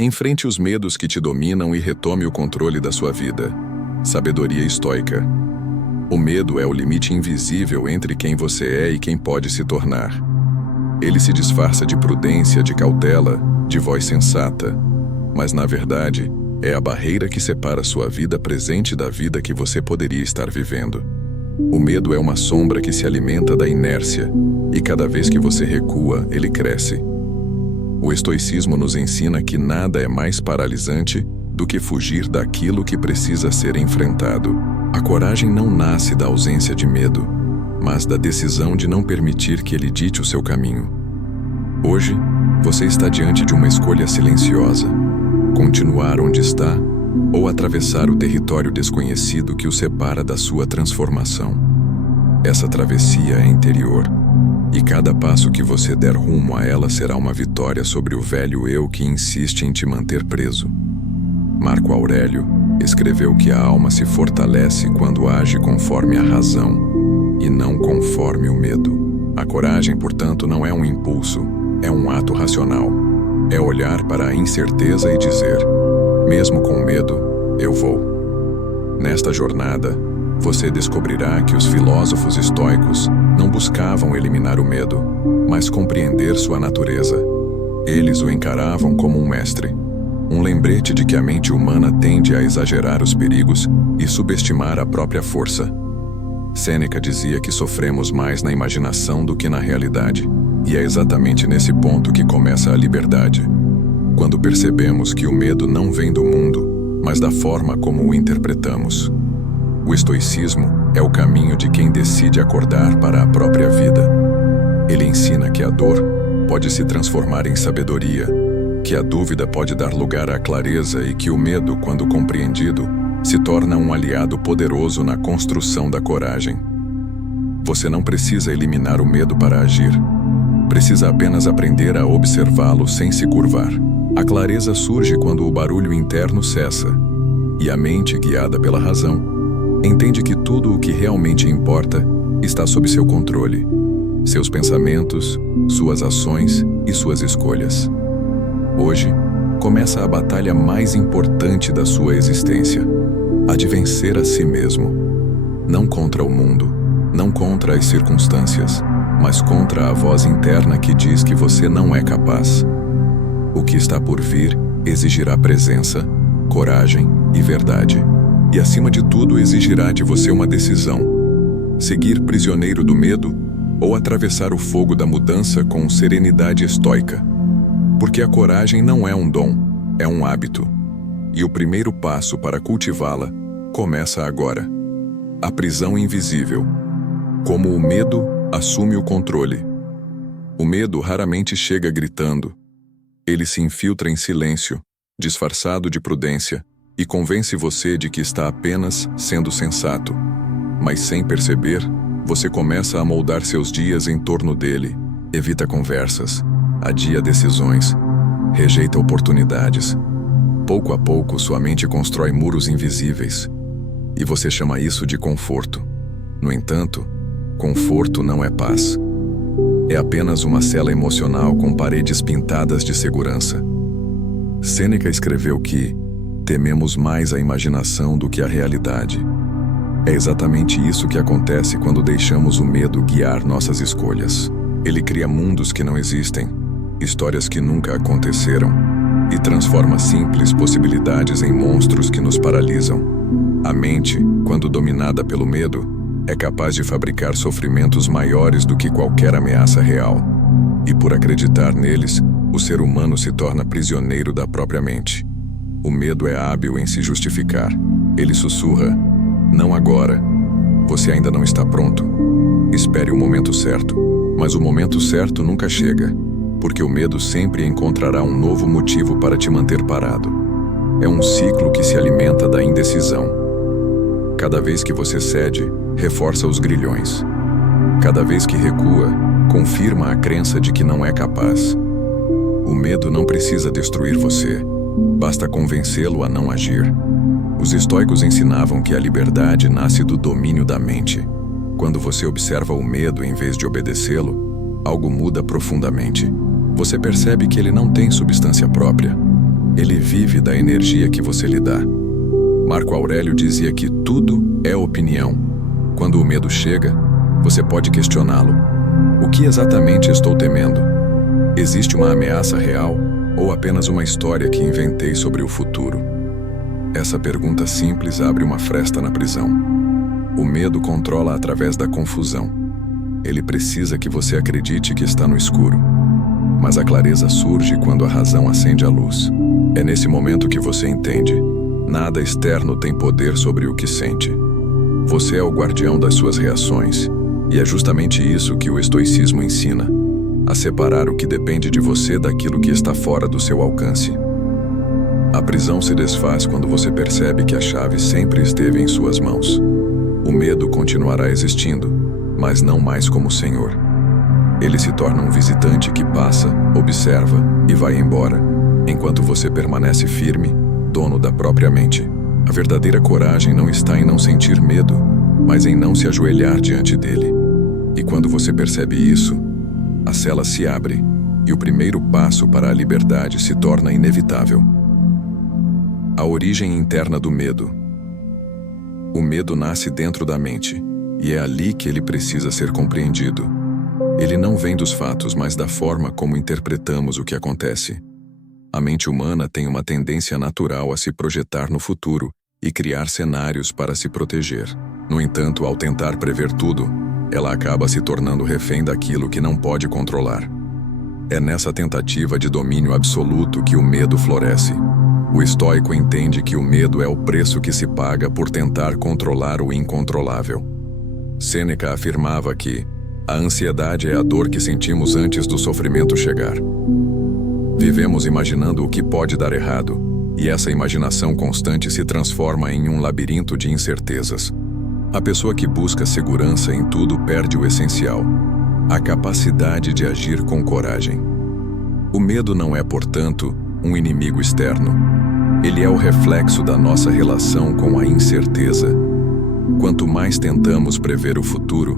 Enfrente os medos que te dominam e retome o controle da sua vida. Sabedoria estoica. O medo é o limite invisível entre quem você é e quem pode se tornar. Ele se disfarça de prudência, de cautela, de voz sensata, mas na verdade é a barreira que separa sua vida presente da vida que você poderia estar vivendo. O medo é uma sombra que se alimenta da inércia, e cada vez que você recua, ele cresce. O estoicismo nos ensina que nada é mais paralisante do que fugir daquilo que precisa ser enfrentado. A coragem não nasce da ausência de medo, mas da decisão de não permitir que ele dite o seu caminho. Hoje, você está diante de uma escolha silenciosa: continuar onde está ou atravessar o território desconhecido que o separa da sua transformação. Essa travessia é interior, e cada passo que você der rumo a ela será uma vitória sobre o velho eu que insiste em te manter preso. Marco Aurélio escreveu que a alma se fortalece quando age conforme a razão e não conforme o medo. A coragem, portanto, não é um impulso, é um ato racional. É olhar para a incerteza e dizer: mesmo com medo, eu vou. Nesta jornada, você descobrirá que os filósofos estoicos não buscavam eliminar o medo, mas compreender sua natureza. Eles o encaravam como um mestre, um lembrete de que a mente humana tende a exagerar os perigos e subestimar a própria força. Sêneca dizia que sofremos mais na imaginação do que na realidade, e é exatamente nesse ponto que começa a liberdade. Quando percebemos que o medo não vem do mundo, mas da forma como o interpretamos. O estoicismo é o caminho de quem decide acordar para a própria vida. Ele ensina que a dor pode se transformar em sabedoria, que a dúvida pode dar lugar à clareza e que o medo, quando compreendido, se torna um aliado poderoso na construção da coragem. Você não precisa eliminar o medo para agir. Precisa apenas aprender a observá-lo sem se curvar. A clareza surge quando o barulho interno cessa, e a mente, guiada pela razão, entende que tudo o que realmente importa está sob seu controle. Seus pensamentos, suas ações e suas escolhas. Hoje, começa a batalha mais importante da sua existência: a de vencer a si mesmo. Não contra o mundo, não contra as circunstâncias, mas contra a voz interna que diz que você não é capaz. O que está por vir exigirá presença, coragem e verdade. E acima de tudo exigirá de você uma decisão: seguir prisioneiro do medo ou atravessar o fogo da mudança com serenidade estoica. Porque a coragem não é um dom, é um hábito. E o primeiro passo para cultivá-la começa agora. A prisão invisível. Como o medo assume o controle. O medo raramente chega gritando. Ele se infiltra em silêncio, disfarçado de prudência, e convence você de que está apenas sendo sensato. Mas sem perceber, você começa a moldar seus dias em torno dele. Evita conversas, adia decisões, rejeita oportunidades. Pouco a pouco, sua mente constrói muros invisíveis. E você chama isso de conforto. No entanto, conforto não é paz. É apenas uma cela emocional com paredes pintadas de segurança. Sêneca escreveu que tememos mais a imaginação do que a realidade. É exatamente isso que acontece quando deixamos o medo guiar nossas escolhas. Ele cria mundos que não existem, histórias que nunca aconteceram, e transforma simples possibilidades em monstros que nos paralisam. A mente, quando dominada pelo medo, é capaz de fabricar sofrimentos maiores do que qualquer ameaça real. E por acreditar neles, o ser humano se torna prisioneiro da própria mente. O medo é hábil em se justificar. Ele sussurra: não agora. Você ainda não está pronto. Espere o momento certo. Mas o momento certo nunca chega, porque o medo sempre encontrará um novo motivo para te manter parado. É um ciclo que se alimenta da indecisão. Cada vez que você cede, reforça os grilhões. Cada vez que recua, confirma a crença de que não é capaz. O medo não precisa destruir você, basta convencê-lo a não agir. Os estoicos ensinavam que a liberdade nasce do domínio da mente. Quando você observa o medo em vez de obedecê-lo, algo muda profundamente. Você percebe que ele não tem substância própria. Ele vive da energia que você lhe dá. Marco Aurélio dizia que tudo é opinião. Quando o medo chega, você pode questioná-lo. O que exatamente estou temendo? Existe uma ameaça real ou apenas uma história que inventei sobre o futuro? Essa pergunta simples abre uma fresta na prisão. O medo controla através da confusão. Ele precisa que você acredite que está no escuro. Mas a clareza surge quando a razão acende a luz. É nesse momento que você entende. Nada externo tem poder sobre o que sente. Você é o guardião das suas reações. E é justamente isso que o estoicismo ensina: a separar o que depende de você daquilo que está fora do seu alcance. A prisão se desfaz quando você percebe que a chave sempre esteve em suas mãos. O medo continuará existindo, mas não mais como senhor. Ele se torna um visitante que passa, observa e vai embora, enquanto você permanece firme, dono da própria mente. A verdadeira coragem não está em não sentir medo, mas em não se ajoelhar diante dele. E quando você percebe isso, a cela se abre e o primeiro passo para a liberdade se torna inevitável. A origem interna do medo. O medo nasce dentro da mente, e é ali que ele precisa ser compreendido. Ele não vem dos fatos, mas da forma como interpretamos o que acontece. A mente humana tem uma tendência natural a se projetar no futuro e criar cenários para se proteger. No entanto, ao tentar prever tudo, ela acaba se tornando refém daquilo que não pode controlar. É nessa tentativa de domínio absoluto que o medo floresce. O estoico entende que o medo é o preço que se paga por tentar controlar o incontrolável. Sêneca afirmava que a ansiedade é a dor que sentimos antes do sofrimento chegar. Vivemos imaginando o que pode dar errado, e essa imaginação constante se transforma em um labirinto de incertezas. A pessoa que busca segurança em tudo perde o essencial: a capacidade de agir com coragem. O medo não é, portanto, um inimigo externo. Ele é o reflexo da nossa relação com a incerteza. Quanto mais tentamos prever o futuro,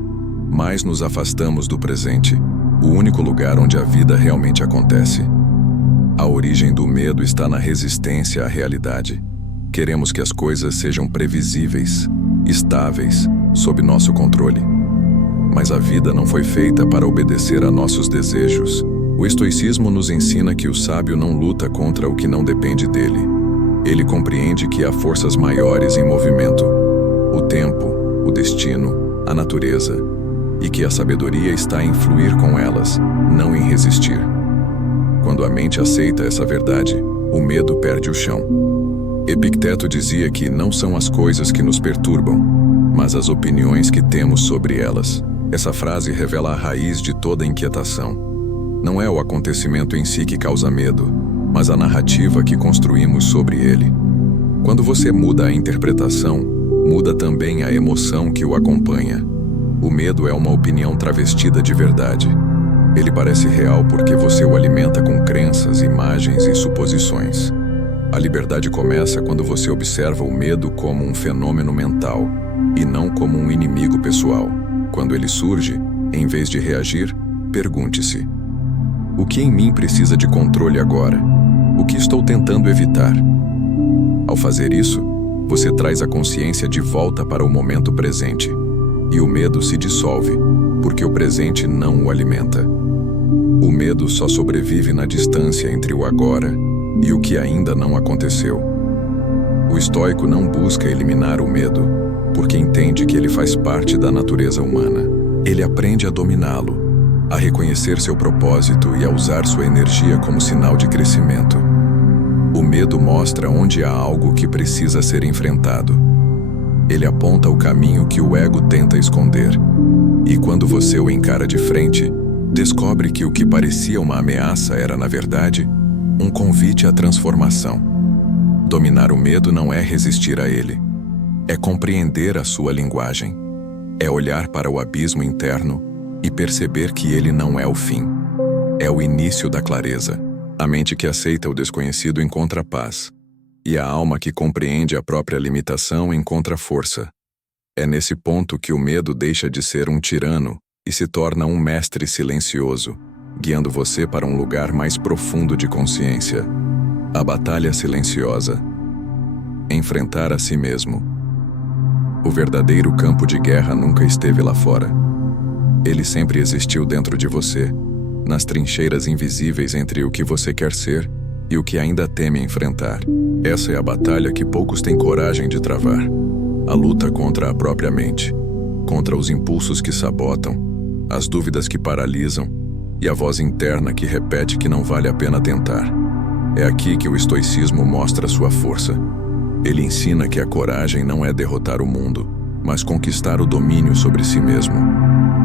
mais nos afastamos do presente, o único lugar onde a vida realmente acontece. A origem do medo está na resistência à realidade. Queremos que as coisas sejam previsíveis, estáveis, sob nosso controle. Mas a vida não foi feita para obedecer a nossos desejos. O estoicismo nos ensina que o sábio não luta contra o que não depende dele. Ele compreende que há forças maiores em movimento: o tempo, o destino, a natureza, e que a sabedoria está em fluir com elas, não em resistir. Quando a mente aceita essa verdade, o medo perde o chão. Epicteto dizia que não são as coisas que nos perturbam, mas as opiniões que temos sobre elas. Essa frase revela a raiz de toda inquietação. Não é o acontecimento em si que causa medo, mas a narrativa que construímos sobre ele. Quando você muda a interpretação, muda também a emoção que o acompanha. O medo é uma opinião travestida de verdade. Ele parece real porque você o alimenta com crenças, imagens e suposições. A liberdade começa quando você observa o medo como um fenômeno mental e não como um inimigo pessoal. Quando ele surge, em vez de reagir, pergunte-se: o que em mim precisa de controle agora? O que estou tentando evitar? Ao fazer isso, você traz a consciência de volta para o momento presente, e o medo se dissolve, porque o presente não o alimenta. O medo só sobrevive na distância entre o agora e o que ainda não aconteceu. O estoico não busca eliminar o medo, porque entende que ele faz parte da natureza humana. Ele aprende a dominá-lo, a reconhecer seu propósito e a usar sua energia como sinal de crescimento. O medo mostra onde há algo que precisa ser enfrentado. Ele aponta o caminho que o ego tenta esconder. E quando você o encara de frente, descobre que o que parecia uma ameaça era, na verdade, um convite à transformação. Dominar o medo não é resistir a ele. É compreender a sua linguagem. É olhar para o abismo interno e perceber que ele não é o fim. É o início da clareza. A mente que aceita o desconhecido encontra paz, e a alma que compreende a própria limitação encontra força. É nesse ponto que o medo deixa de ser um tirano e se torna um mestre silencioso, guiando você para um lugar mais profundo de consciência. A batalha silenciosa. Enfrentar a si mesmo. O verdadeiro campo de guerra nunca esteve lá fora. Ele sempre existiu dentro de você, nas trincheiras invisíveis entre o que você quer ser e o que ainda teme enfrentar. Essa é a batalha que poucos têm coragem de travar. A luta contra a própria mente, contra os impulsos que sabotam, as dúvidas que paralisam e a voz interna que repete que não vale a pena tentar. É aqui que o estoicismo mostra sua força. Ele ensina que a coragem não é derrotar o mundo, mas conquistar o domínio sobre si mesmo.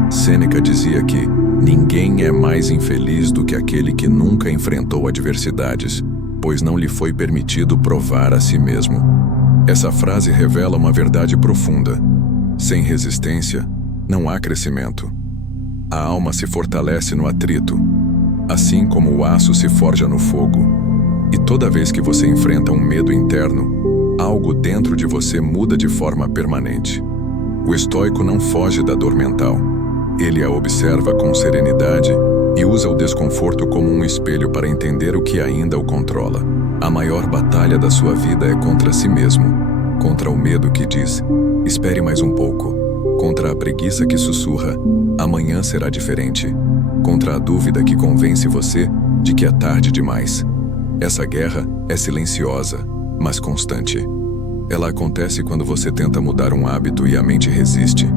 Sêneca dizia que ninguém é mais infeliz do que aquele que nunca enfrentou adversidades, pois não lhe foi permitido provar a si mesmo. Essa frase revela uma verdade profunda. Sem resistência, não há crescimento. A alma se fortalece no atrito, assim como o aço se forja no fogo. E toda vez que você enfrenta um medo interno, algo dentro de você muda de forma permanente. O estoico não foge da dor mental. Ele a observa com serenidade e usa o desconforto como um espelho para entender o que ainda o controla. A maior batalha da sua vida é contra si mesmo, contra o medo que diz, espere mais um pouco, contra a preguiça que sussurra, amanhã será diferente, contra a dúvida que convence você de que é tarde demais. Essa guerra é silenciosa, mas constante. Ela acontece quando você tenta mudar um hábito e a mente resiste.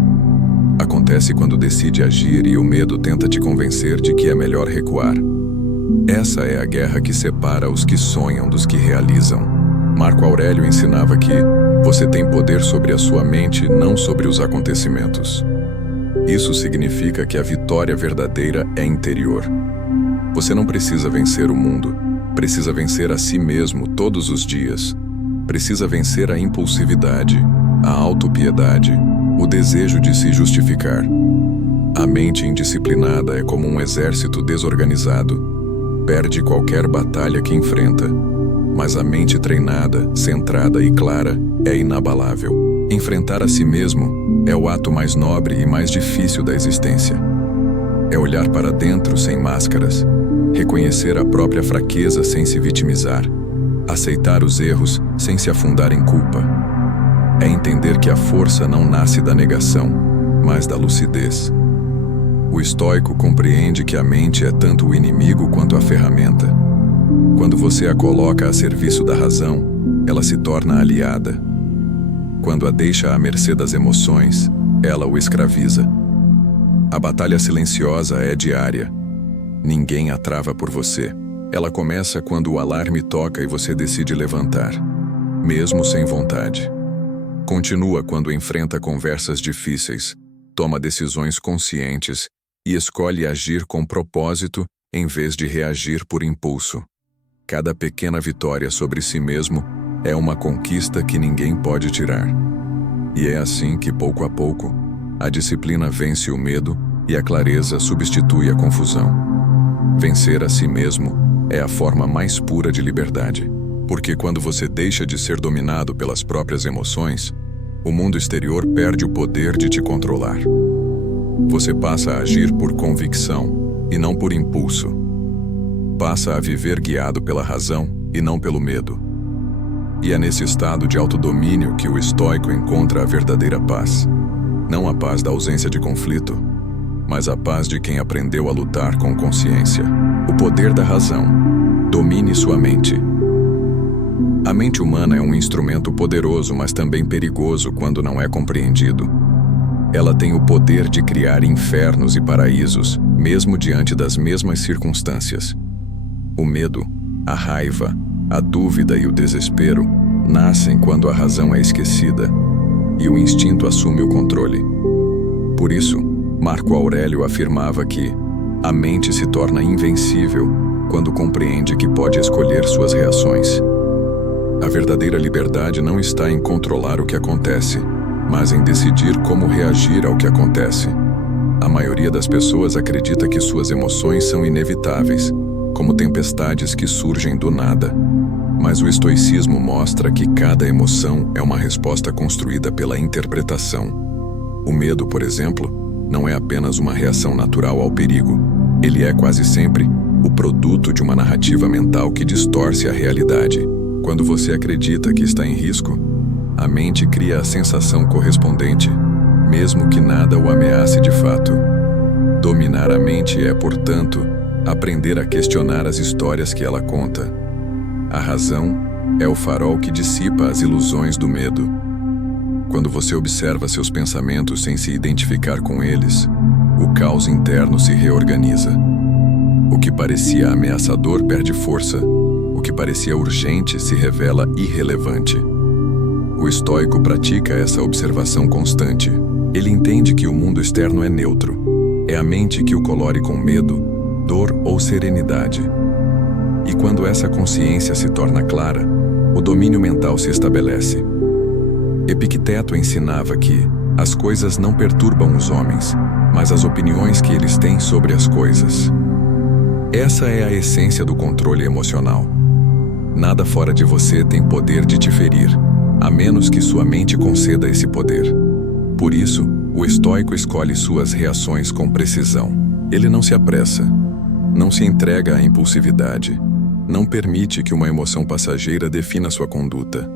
Acontece quando decide agir e o medo tenta te convencer de que é melhor recuar. Essa é a guerra que separa os que sonham dos que realizam. Marco Aurélio ensinava que você tem poder sobre a sua mente, não sobre os acontecimentos. Isso significa que a vitória verdadeira é interior. Você não precisa vencer o mundo. Precisa vencer a si mesmo todos os dias. Precisa vencer a impulsividade, a autopiedade, o desejo de se justificar. A mente indisciplinada é como um exército desorganizado. Perde qualquer batalha que enfrenta. Mas a mente treinada, centrada e clara é inabalável. Enfrentar a si mesmo é o ato mais nobre e mais difícil da existência. É olhar para dentro sem máscaras. Reconhecer a própria fraqueza sem se vitimizar, aceitar os erros sem se afundar em culpa. É entender que a força não nasce da negação, mas da lucidez. O estoico compreende que a mente é tanto o inimigo quanto a ferramenta. Quando você a coloca a serviço da razão, ela se torna aliada. Quando a deixa à mercê das emoções, ela o escraviza. A batalha silenciosa é diária. Ninguém a trava por você. Ela começa quando o alarme toca e você decide levantar, mesmo sem vontade. Continua quando enfrenta conversas difíceis, toma decisões conscientes e escolhe agir com propósito em vez de reagir por impulso. Cada pequena vitória sobre si mesmo é uma conquista que ninguém pode tirar. E é assim que, pouco a pouco, a disciplina vence o medo e a clareza substitui a confusão. Vencer a si mesmo é a forma mais pura de liberdade, porque quando você deixa de ser dominado pelas próprias emoções, o mundo exterior perde o poder de te controlar. Você passa a agir por convicção e não por impulso. Passa a viver guiado pela razão e não pelo medo. E é nesse estado de autodomínio que o estoico encontra a verdadeira paz. Não a paz da ausência de conflito, mas a paz de quem aprendeu a lutar com consciência. O poder da razão. Domine sua mente. A mente humana é um instrumento poderoso, mas também perigoso quando não é compreendido. Ela tem o poder de criar infernos e paraísos, mesmo diante das mesmas circunstâncias. O medo, a raiva, a dúvida e o desespero nascem quando a razão é esquecida e o instinto assume o controle. Por isso, Marco Aurélio afirmava que a mente se torna invencível quando compreende que pode escolher suas reações. A verdadeira liberdade não está em controlar o que acontece, mas em decidir como reagir ao que acontece. A maioria das pessoas acredita que suas emoções são inevitáveis, como tempestades que surgem do nada. Mas o estoicismo mostra que cada emoção é uma resposta construída pela interpretação. O medo, por exemplo, não é apenas uma reação natural ao perigo. Ele é quase sempre o produto de uma narrativa mental que distorce a realidade. Quando você acredita que está em risco, a mente cria a sensação correspondente, mesmo que nada o ameace de fato. Dominar a mente é, portanto, aprender a questionar as histórias que ela conta. A razão é o farol que dissipa as ilusões do medo. Quando você observa seus pensamentos sem se identificar com eles, o caos interno se reorganiza. O que parecia ameaçador perde força. O que parecia urgente se revela irrelevante. O estoico pratica essa observação constante. Ele entende que o mundo externo é neutro. É a mente que o colore com medo, dor ou serenidade. E quando essa consciência se torna clara, o domínio mental se estabelece. Epicteto ensinava que as coisas não perturbam os homens, mas as opiniões que eles têm sobre as coisas. Essa é a essência do controle emocional. Nada fora de você tem poder de te ferir, a menos que sua mente conceda esse poder. Por isso, o estoico escolhe suas reações com precisão. Ele não se apressa, não se entrega à impulsividade, não permite que uma emoção passageira defina sua conduta.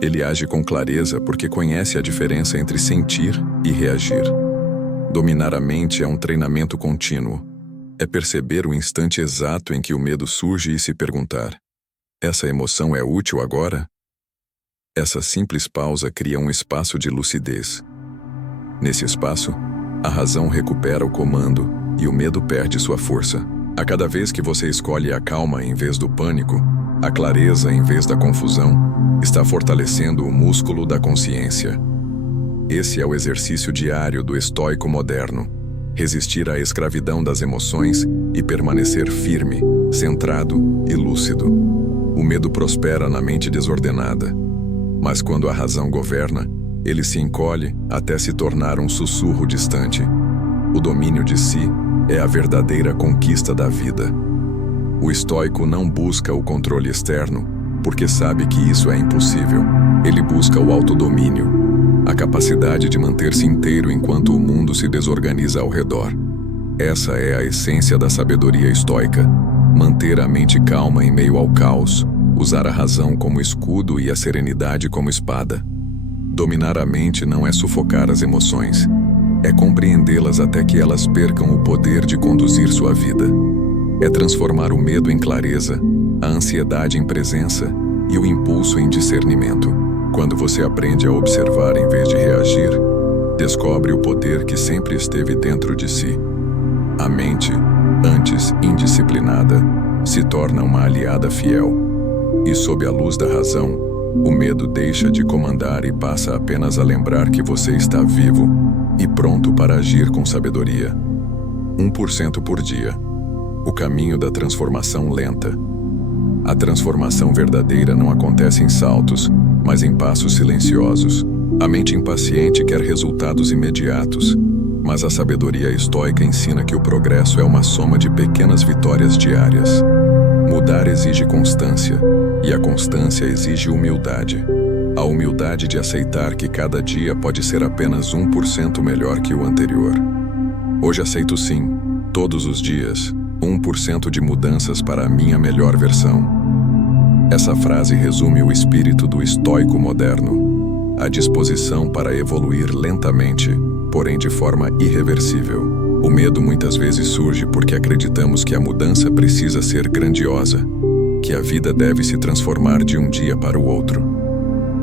Ele age com clareza porque conhece a diferença entre sentir e reagir. Dominar a mente é um treinamento contínuo. É perceber o instante exato em que o medo surge e se perguntar: essa emoção é útil agora? Essa simples pausa cria um espaço de lucidez. Nesse espaço, a razão recupera o comando e o medo perde sua força. A cada vez que você escolhe a calma em vez do pânico, a clareza em vez da confusão, está fortalecendo o músculo da consciência. Esse é o exercício diário do estoico moderno: resistir à escravidão das emoções e permanecer firme, centrado e lúcido. O medo prospera na mente desordenada, mas quando a razão governa, ele se encolhe até se tornar um sussurro distante. O domínio de si é a verdadeira conquista da vida. O estoico não busca o controle externo, porque sabe que isso é impossível. Ele busca o autodomínio, a capacidade de manter-se inteiro enquanto o mundo se desorganiza ao redor. Essa é a essência da sabedoria estoica: manter a mente calma em meio ao caos, usar a razão como escudo e a serenidade como espada. Dominar a mente não é sufocar as emoções, é compreendê-las até que elas percam o poder de conduzir sua vida. É transformar o medo em clareza, a ansiedade em presença e o impulso em discernimento. Quando você aprende a observar em vez de reagir, descobre o poder que sempre esteve dentro de si. A mente, antes indisciplinada, se torna uma aliada fiel. E sob a luz da razão, o medo deixa de comandar e passa apenas a lembrar que você está vivo e pronto para agir com sabedoria. 1% por dia. O caminho da transformação lenta. A transformação verdadeira não acontece em saltos, mas em passos silenciosos. A mente impaciente quer resultados imediatos, mas a sabedoria estoica ensina que o progresso é uma soma de pequenas vitórias diárias. Mudar exige constância, e a constância exige humildade. A humildade de aceitar que cada dia pode ser apenas 1% melhor que o anterior. Hoje aceito sim, todos os dias, 1% de mudanças para a minha melhor versão. Essa frase resume o espírito do estoico moderno: a disposição para evoluir lentamente, porém de forma irreversível. O medo muitas vezes surge porque acreditamos que a mudança precisa ser grandiosa, que a vida deve se transformar de um dia para o outro.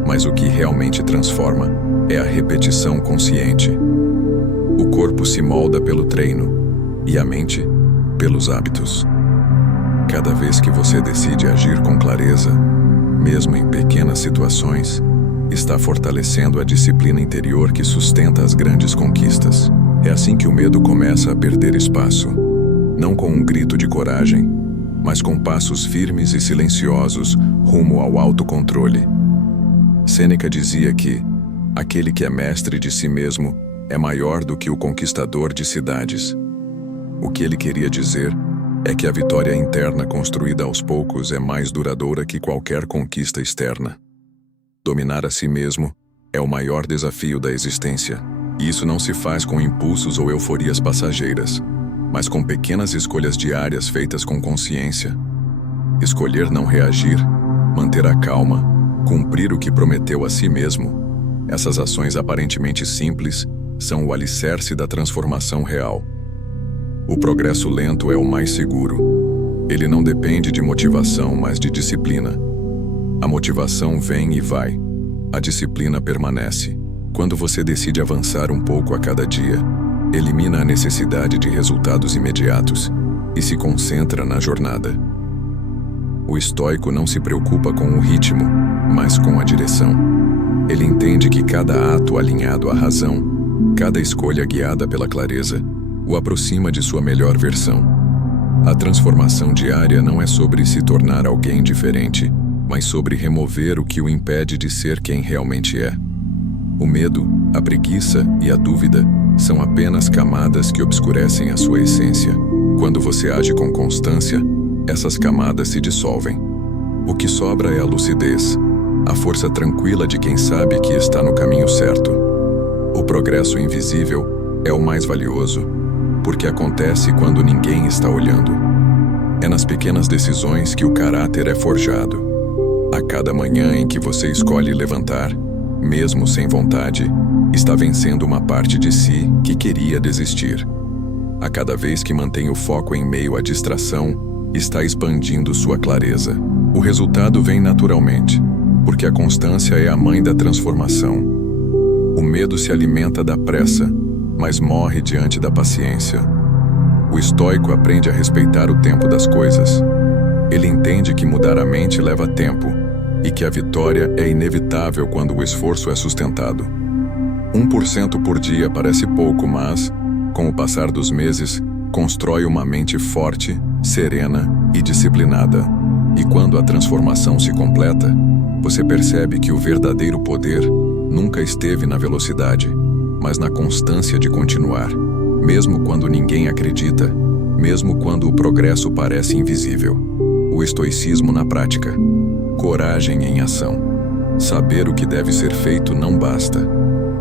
Mas o que realmente transforma é a repetição consciente. O corpo se molda pelo treino e a mente pelos hábitos. Cada vez que você decide agir com clareza, mesmo em pequenas situações, está fortalecendo a disciplina interior que sustenta as grandes conquistas. É assim que o medo começa a perder espaço, não com um grito de coragem, mas com passos firmes e silenciosos rumo ao autocontrole. Sêneca dizia que aquele que é mestre de si mesmo é maior do que o conquistador de cidades. O que ele queria dizer é que a vitória interna construída aos poucos é mais duradoura que qualquer conquista externa. Dominar a si mesmo é o maior desafio da existência, e isso não se faz com impulsos ou euforias passageiras. mas com pequenas escolhas diárias feitas com consciência. Escolher não reagir, manter a calma, cumprir o que prometeu a si mesmo. Essas ações aparentemente simples são o alicerce da transformação real. O progresso lento é o mais seguro. Ele não depende de motivação, mas de disciplina. A motivação vem e vai. A disciplina permanece. Quando você decide avançar um pouco a cada dia, elimina a necessidade de resultados imediatos e se concentra na jornada. O estoico não se preocupa com o ritmo, mas com a direção. Ele entende que cada ato alinhado à razão, cada escolha guiada pela clareza, o aproxima de sua melhor versão. A transformação diária não é sobre se tornar alguém diferente, mas sobre remover o que o impede de ser quem realmente é. O medo, a preguiça e a dúvida são apenas camadas que obscurecem a sua essência. Quando você age com constância, essas camadas se dissolvem. O que sobra é a lucidez, a força tranquila de quem sabe que está no caminho certo. O progresso invisível é o mais valioso, porque acontece quando ninguém está olhando. É nas pequenas decisões que o caráter é forjado. A cada manhã em que você escolhe levantar, mesmo sem vontade, está vencendo uma parte de si que queria desistir. A cada vez que mantém o foco em meio à distração, está expandindo sua clareza. O resultado vem naturalmente, porque a constância é a mãe da transformação. O medo se alimenta da pressa, mas morre diante da paciência. O estoico aprende a respeitar o tempo das coisas. Ele entende que mudar a mente leva tempo e que a vitória é inevitável quando o esforço é sustentado. 1% por dia parece pouco, mas, com o passar dos meses, constrói uma mente forte, serena e disciplinada. E quando a transformação se completa, você percebe que o verdadeiro poder nunca esteve na velocidade, mas na constância de continuar, mesmo quando ninguém acredita, mesmo quando o progresso parece invisível. O estoicismo na prática. Coragem em ação. Saber o que deve ser feito não basta.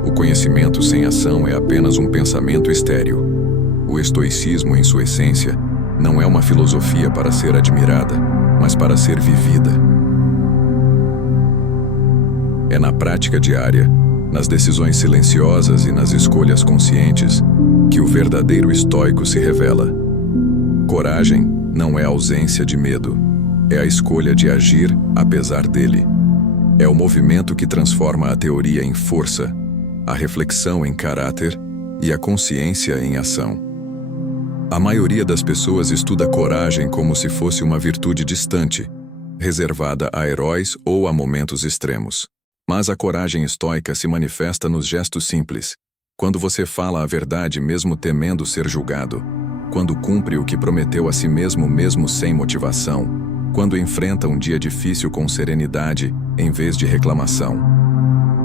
O conhecimento sem ação é apenas um pensamento estéril. O estoicismo, em sua essência, não é uma filosofia para ser admirada, mas para ser vivida. É na prática diária, nas decisões silenciosas e nas escolhas conscientes, que o verdadeiro estoico se revela. Coragem não é ausência de medo, é a escolha de agir apesar dele. É o movimento que transforma a teoria em força, a reflexão em caráter e a consciência em ação. A maioria das pessoas estuda coragem como se fosse uma virtude distante, reservada a heróis ou a momentos extremos. Mas a coragem estoica se manifesta nos gestos simples. Quando você fala a verdade mesmo temendo ser julgado. Quando cumpre o que prometeu a si mesmo sem motivação. Quando enfrenta um dia difícil com serenidade, em vez de reclamação.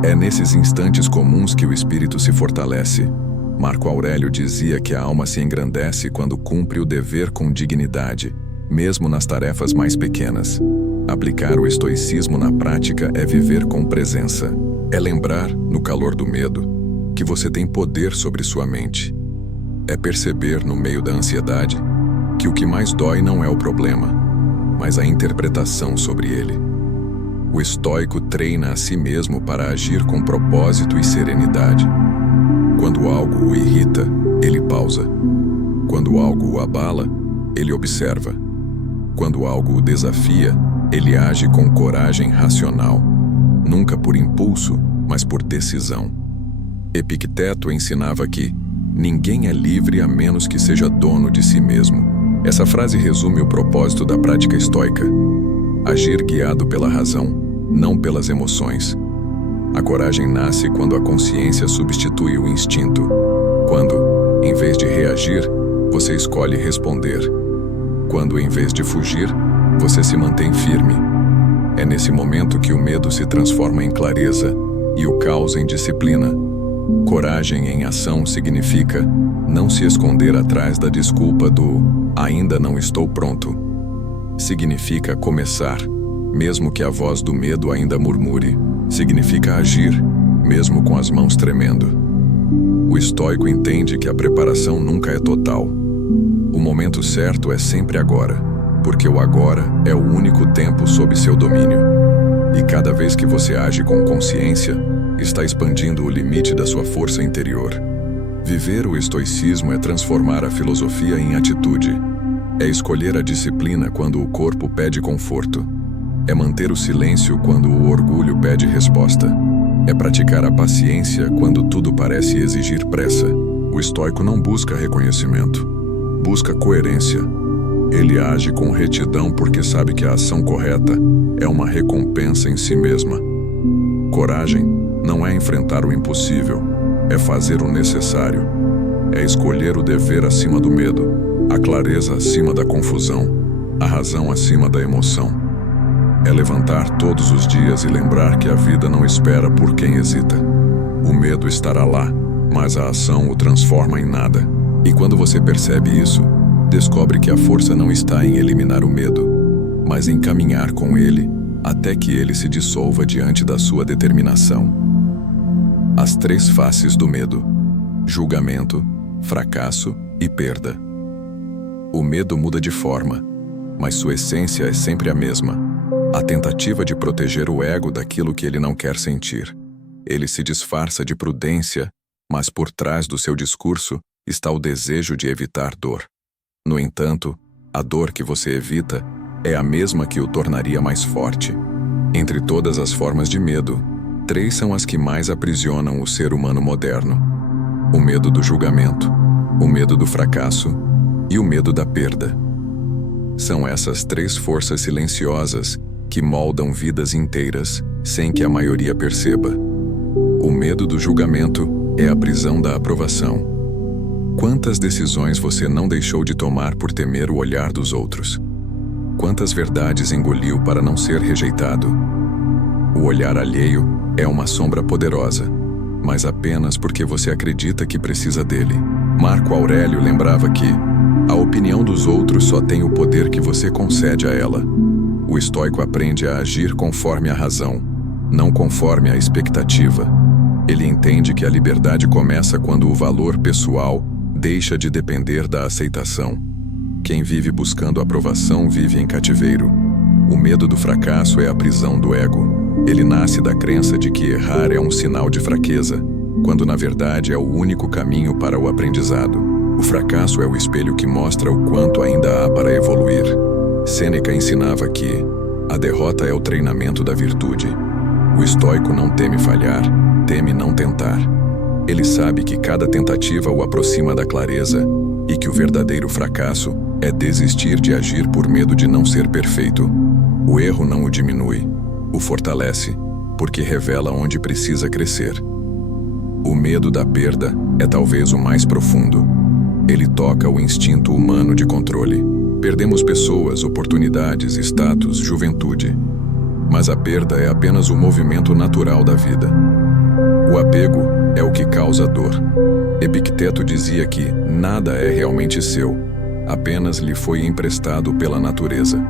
É nesses instantes comuns que o espírito se fortalece. Marco Aurélio dizia que a alma se engrandece quando cumpre o dever com dignidade, mesmo nas tarefas mais pequenas. Aplicar o estoicismo na prática é viver com presença. É lembrar, no calor do medo, que você tem poder sobre sua mente. É perceber, no meio da ansiedade, que o que mais dói não é o problema, mas a interpretação sobre ele. O estoico treina a si mesmo para agir com propósito e serenidade. Quando algo o irrita, ele pausa. Quando algo o abala, ele observa. Quando algo o desafia, ele age com coragem racional, nunca por impulso, mas por decisão. Epicteto ensinava que ninguém é livre a menos que seja dono de si mesmo. Essa frase resume o propósito da prática estoica: agir guiado pela razão, não pelas emoções. A coragem nasce quando a consciência substitui o instinto. Quando, em vez de reagir, você escolhe responder. Quando, em vez de fugir, você se mantém firme. É nesse momento que o medo se transforma em clareza e o caos em disciplina. Coragem em ação significa não se esconder atrás da desculpa do "ainda não estou pronto". Significa começar, mesmo que a voz do medo ainda murmure. Significa agir, mesmo com as mãos tremendo. O estoico entende que a preparação nunca é total. O momento certo é sempre agora, porque o agora é o único tempo sob seu domínio. E cada vez que você age com consciência, está expandindo o limite da sua força interior. Viver o estoicismo é transformar a filosofia em atitude. É escolher a disciplina quando o corpo pede conforto. É manter o silêncio quando o orgulho pede resposta. É praticar a paciência quando tudo parece exigir pressa. O estoico não busca reconhecimento, busca coerência. Ele age com retidão porque sabe que a ação correta é uma recompensa em si mesma. Coragem não é enfrentar o impossível, é fazer o necessário. É escolher o dever acima do medo, a clareza acima da confusão, a razão acima da emoção. É levantar todos os dias e lembrar que a vida não espera por quem hesita. O medo estará lá, mas a ação o transforma em nada. E quando você percebe isso, descobre que a força não está em eliminar o medo, mas em caminhar com ele até que ele se dissolva diante da sua determinação. As 3 faces do medo: julgamento, fracasso e perda. O medo muda de forma, mas sua essência é sempre a mesma. A tentativa de proteger o ego daquilo que ele não quer sentir. Ele se disfarça de prudência, mas por trás do seu discurso está o desejo de evitar dor. No entanto, a dor que você evita é a mesma que o tornaria mais forte. Entre todas as formas de medo, 3 são as que mais aprisionam o ser humano moderno: o medo do julgamento, o medo do fracasso e o medo da perda. São essas 3 forças silenciosas que moldam vidas inteiras sem que a maioria perceba. O medo do julgamento é a prisão da aprovação. Quantas decisões você não deixou de tomar por temer o olhar dos outros? Quantas verdades engoliu para não ser rejeitado? O olhar alheio é uma sombra poderosa, mas apenas porque você acredita que precisa dele. Marco Aurélio lembrava que a opinião dos outros só tem o poder que você concede a ela. O estoico aprende a agir conforme a razão, não conforme a expectativa. Ele entende que a liberdade começa quando o valor pessoal deixa de depender da aceitação. Quem vive buscando aprovação vive em cativeiro. O medo do fracasso é a prisão do ego. Ele nasce da crença de que errar é um sinal de fraqueza, quando na verdade é o único caminho para o aprendizado. O fracasso é o espelho que mostra o quanto ainda há para evoluir. Sêneca ensinava que a derrota é o treinamento da virtude. O estoico não teme falhar, teme não tentar. Ele sabe que cada tentativa o aproxima da clareza e que o verdadeiro fracasso é desistir de agir por medo de não ser perfeito. O erro não o diminui, o fortalece, porque revela onde precisa crescer. O medo da perda é talvez o mais profundo. Ele toca o instinto humano de controle. Perdemos pessoas, oportunidades, status, juventude. Mas a perda é apenas o movimento natural da vida. O apego é o que causa dor. Epicteto dizia que nada é realmente seu, apenas lhe foi emprestado pela natureza.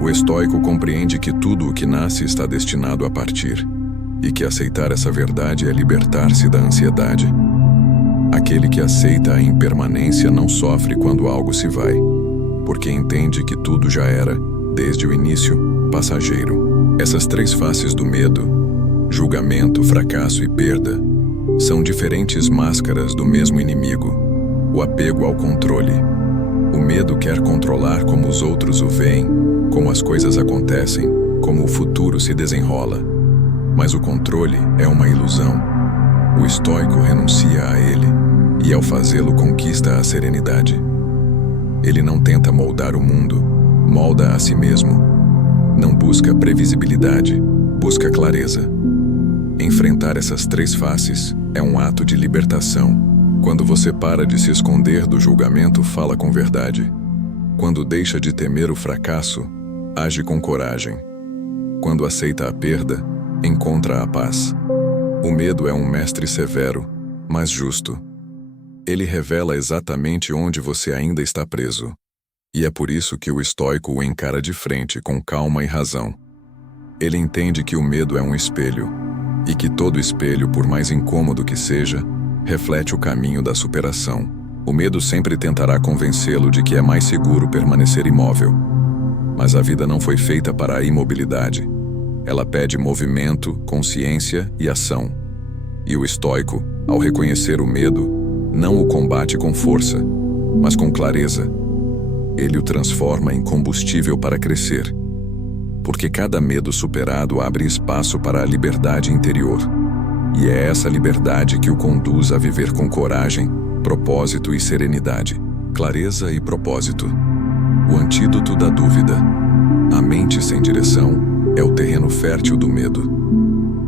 O estoico compreende que tudo o que nasce está destinado a partir, e que aceitar essa verdade é libertar-se da ansiedade. Aquele que aceita a impermanência não sofre quando algo se vai, porque entende que tudo já era, desde o início, passageiro. Essas 3 faces do medo, julgamento, fracasso e perda, são diferentes máscaras do mesmo inimigo, o apego ao controle. O medo quer controlar como os outros o veem, como as coisas acontecem, como o futuro se desenrola. Mas o controle é uma ilusão. O estoico renuncia a ele, e ao fazê-lo conquista a serenidade. Ele não tenta moldar o mundo, molda a si mesmo. Não busca previsibilidade, busca clareza. Enfrentar essas 3 faces é um ato de libertação. Quando você para de se esconder do julgamento, fala com verdade. Quando deixa de temer o fracasso, age com coragem. Quando aceita a perda, encontra a paz. O medo é um mestre severo, mas justo. Ele revela exatamente onde você ainda está preso. E é por isso que o estoico o encara de frente com calma e razão. Ele entende que o medo é um espelho, e que todo espelho, por mais incômodo que seja, reflete o caminho da superação. O medo sempre tentará convencê-lo de que é mais seguro permanecer imóvel. Mas a vida não foi feita para a imobilidade. Ela pede movimento, consciência e ação. E o estoico, ao reconhecer o medo, não o combate com força, mas com clareza. Ele o transforma em combustível para crescer. Porque cada medo superado abre espaço para a liberdade interior. E é essa liberdade que o conduz a viver com coragem, propósito e serenidade. Clareza e propósito. O antídoto da dúvida. A mente sem direção é o terreno fértil do medo.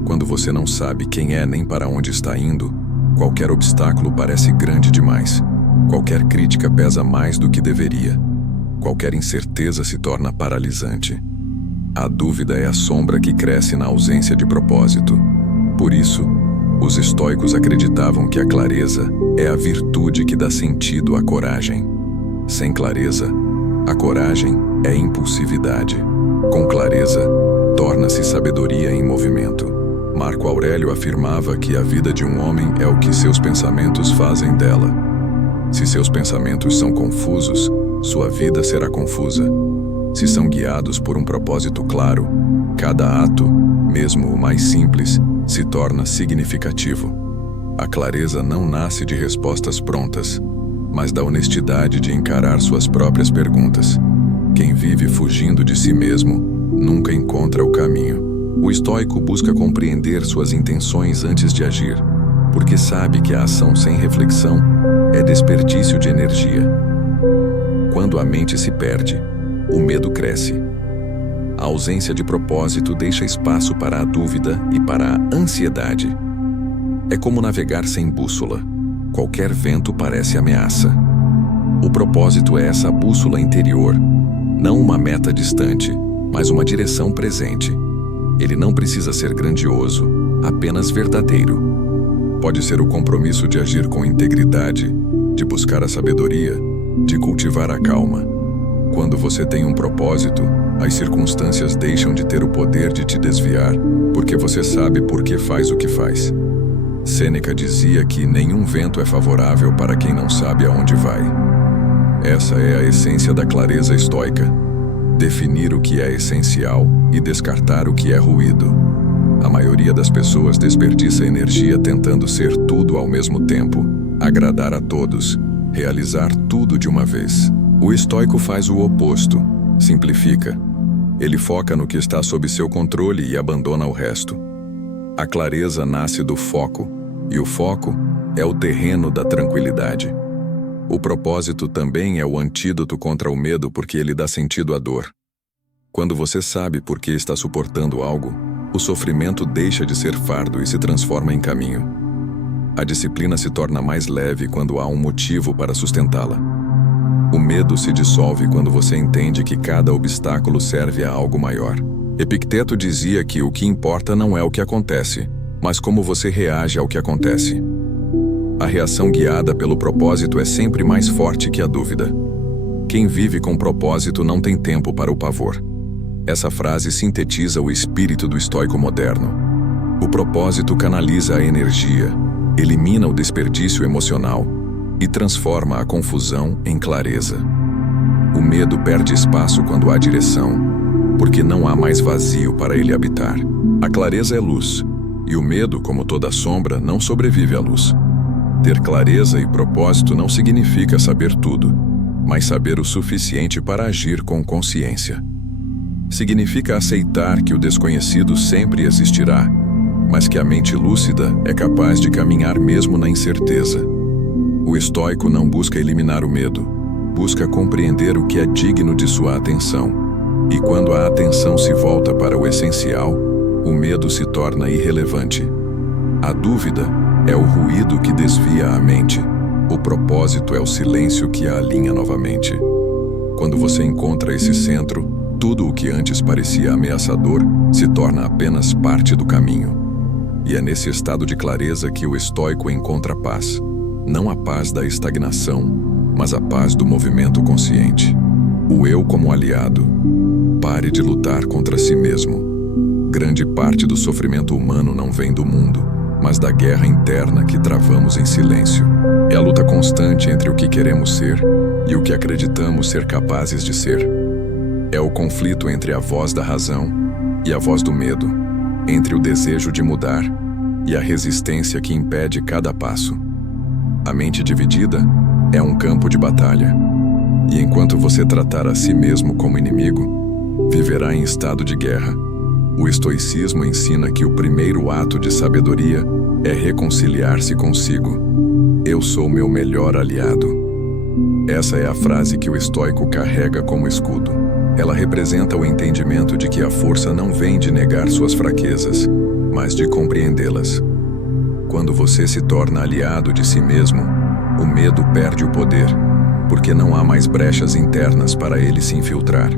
Quando você não sabe quem é nem para onde está indo, qualquer obstáculo parece grande demais. Qualquer crítica pesa mais do que deveria. Qualquer incerteza se torna paralisante. A dúvida é a sombra que cresce na ausência de propósito. Por isso, os estoicos acreditavam que a clareza é a virtude que dá sentido à coragem. Sem clareza, a coragem é impulsividade. Com clareza, torna-se sabedoria em movimento. Marco Aurélio afirmava que a vida de um homem é o que seus pensamentos fazem dela. Se seus pensamentos são confusos, sua vida será confusa. Se são guiados por um propósito claro, cada ato, mesmo o mais simples, se torna significativo. A clareza não nasce de respostas prontas, mas da honestidade de encarar suas próprias perguntas. Quem vive fugindo de si mesmo nunca encontra o caminho. O estoico busca compreender suas intenções antes de agir, porque sabe que a ação sem reflexão é desperdício de energia. Quando a mente se perde, o medo cresce. A ausência de propósito deixa espaço para a dúvida e para a ansiedade. É como navegar sem bússola. Qualquer vento parece ameaça. O propósito é essa bússola interior, não uma meta distante, mas uma direção presente. Ele não precisa ser grandioso, apenas verdadeiro. Pode ser o compromisso de agir com integridade, de buscar a sabedoria, de cultivar a calma. Quando você tem um propósito, as circunstâncias deixam de ter o poder de te desviar, porque você sabe por que faz o que faz. Sêneca dizia que nenhum vento é favorável para quem não sabe aonde vai. Essa é a essência da clareza estoica. Definir o que é essencial e descartar o que é ruído. A maioria das pessoas desperdiça energia tentando ser tudo ao mesmo tempo, agradar a todos, realizar tudo de uma vez. O estoico faz o oposto, simplifica. Ele foca no que está sob seu controle e abandona o resto. A clareza nasce do foco, e o foco é o terreno da tranquilidade. O propósito também é o antídoto contra o medo porque ele dá sentido à dor. Quando você sabe por que está suportando algo, o sofrimento deixa de ser fardo e se transforma em caminho. A disciplina se torna mais leve quando há um motivo para sustentá-la. O medo se dissolve quando você entende que cada obstáculo serve a algo maior. Epicteto dizia que o que importa não é o que acontece, mas como você reage ao que acontece. A reação guiada pelo propósito é sempre mais forte que a dúvida. Quem vive com propósito não tem tempo para o pavor. Essa frase sintetiza o espírito do estoico moderno. O propósito canaliza a energia, elimina o desperdício emocional e transforma a confusão em clareza. O medo perde espaço quando há direção, porque não há mais vazio para ele habitar. A clareza é luz, e o medo, como toda sombra, não sobrevive à luz. Ter clareza e propósito não significa saber tudo, mas saber o suficiente para agir com consciência. Significa aceitar que o desconhecido sempre existirá, mas que a mente lúcida é capaz de caminhar mesmo na incerteza. O estoico não busca eliminar o medo, busca compreender o que é digno de sua atenção. E quando a atenção se volta para o essencial, o medo se torna irrelevante. A dúvida é o ruído que desvia a mente. O propósito é o silêncio que a alinha novamente. Quando você encontra esse centro, tudo o que antes parecia ameaçador se torna apenas parte do caminho. E é nesse estado de clareza que o estoico encontra paz. Não a paz da estagnação, mas a paz do movimento consciente. O eu como aliado. Pare de lutar contra si mesmo. Grande parte do sofrimento humano não vem do mundo, mas da guerra interna que travamos em silêncio. É a luta constante entre o que queremos ser e o que acreditamos ser capazes de ser. É o conflito entre a voz da razão e a voz do medo, entre o desejo de mudar e a resistência que impede cada passo. A mente dividida é um campo de batalha, e enquanto você tratar a si mesmo como inimigo, viverá em estado de guerra. O estoicismo ensina que o primeiro ato de sabedoria é reconciliar-se consigo. Eu sou meu melhor aliado. Essa é a frase que o estoico carrega como escudo. Ela representa o entendimento de que a força não vem de negar suas fraquezas, mas de compreendê-las. Quando você se torna aliado de si mesmo, o medo perde o poder, porque não há mais brechas internas para ele se infiltrar.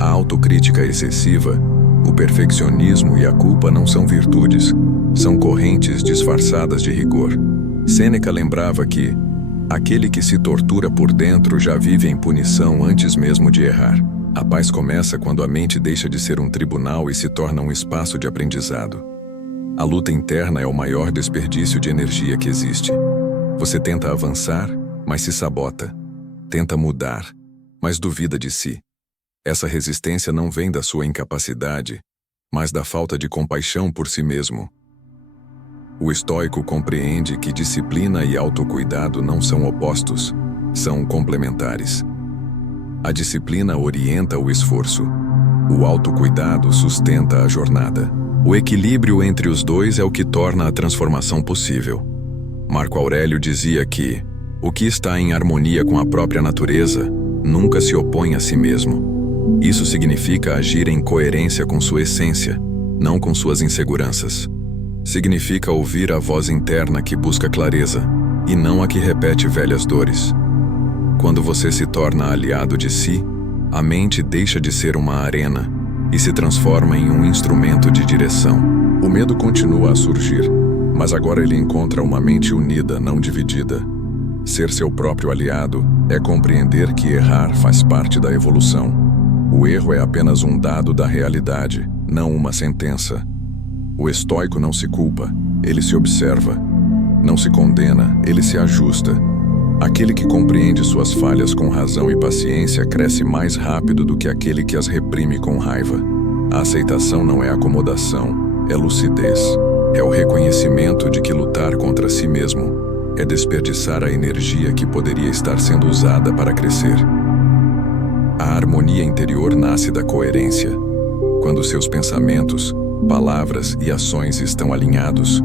A autocrítica excessiva, o perfeccionismo e a culpa não são virtudes, são correntes disfarçadas de rigor. Sêneca lembrava que aquele que se tortura por dentro já vive em punição antes mesmo de errar. A paz começa quando a mente deixa de ser um tribunal e se torna um espaço de aprendizado. A luta interna é o maior desperdício de energia que existe. Você tenta avançar, mas se sabota. Tenta mudar, mas duvida de si. Essa resistência não vem da sua incapacidade, mas da falta de compaixão por si mesmo. O estoico compreende que disciplina e autocuidado não são opostos, são complementares. A disciplina orienta o esforço. O autocuidado sustenta a jornada. O equilíbrio entre os dois é o que torna a transformação possível. Marco Aurélio dizia que o que está em harmonia com a própria natureza nunca se opõe a si mesmo. Isso significa agir em coerência com sua essência, não com suas inseguranças. Significa ouvir a voz interna que busca clareza, e não a que repete velhas dores. Quando você se torna aliado de si, a mente deixa de ser uma arena e se transforma em um instrumento de direção. O medo continua a surgir, mas agora ele encontra uma mente unida, não dividida. Ser seu próprio aliado é compreender que errar faz parte da evolução. O erro é apenas um dado da realidade, não uma sentença. O estoico não se culpa, ele se observa. Não se condena, ele se ajusta. Aquele que compreende suas falhas com razão e paciência cresce mais rápido do que aquele que as reprime com raiva. A aceitação não é acomodação, é lucidez. É o reconhecimento de que lutar contra si mesmo é desperdiçar a energia que poderia estar sendo usada para crescer. A harmonia interior nasce da coerência. Quando seus pensamentos, palavras e ações estão alinhados,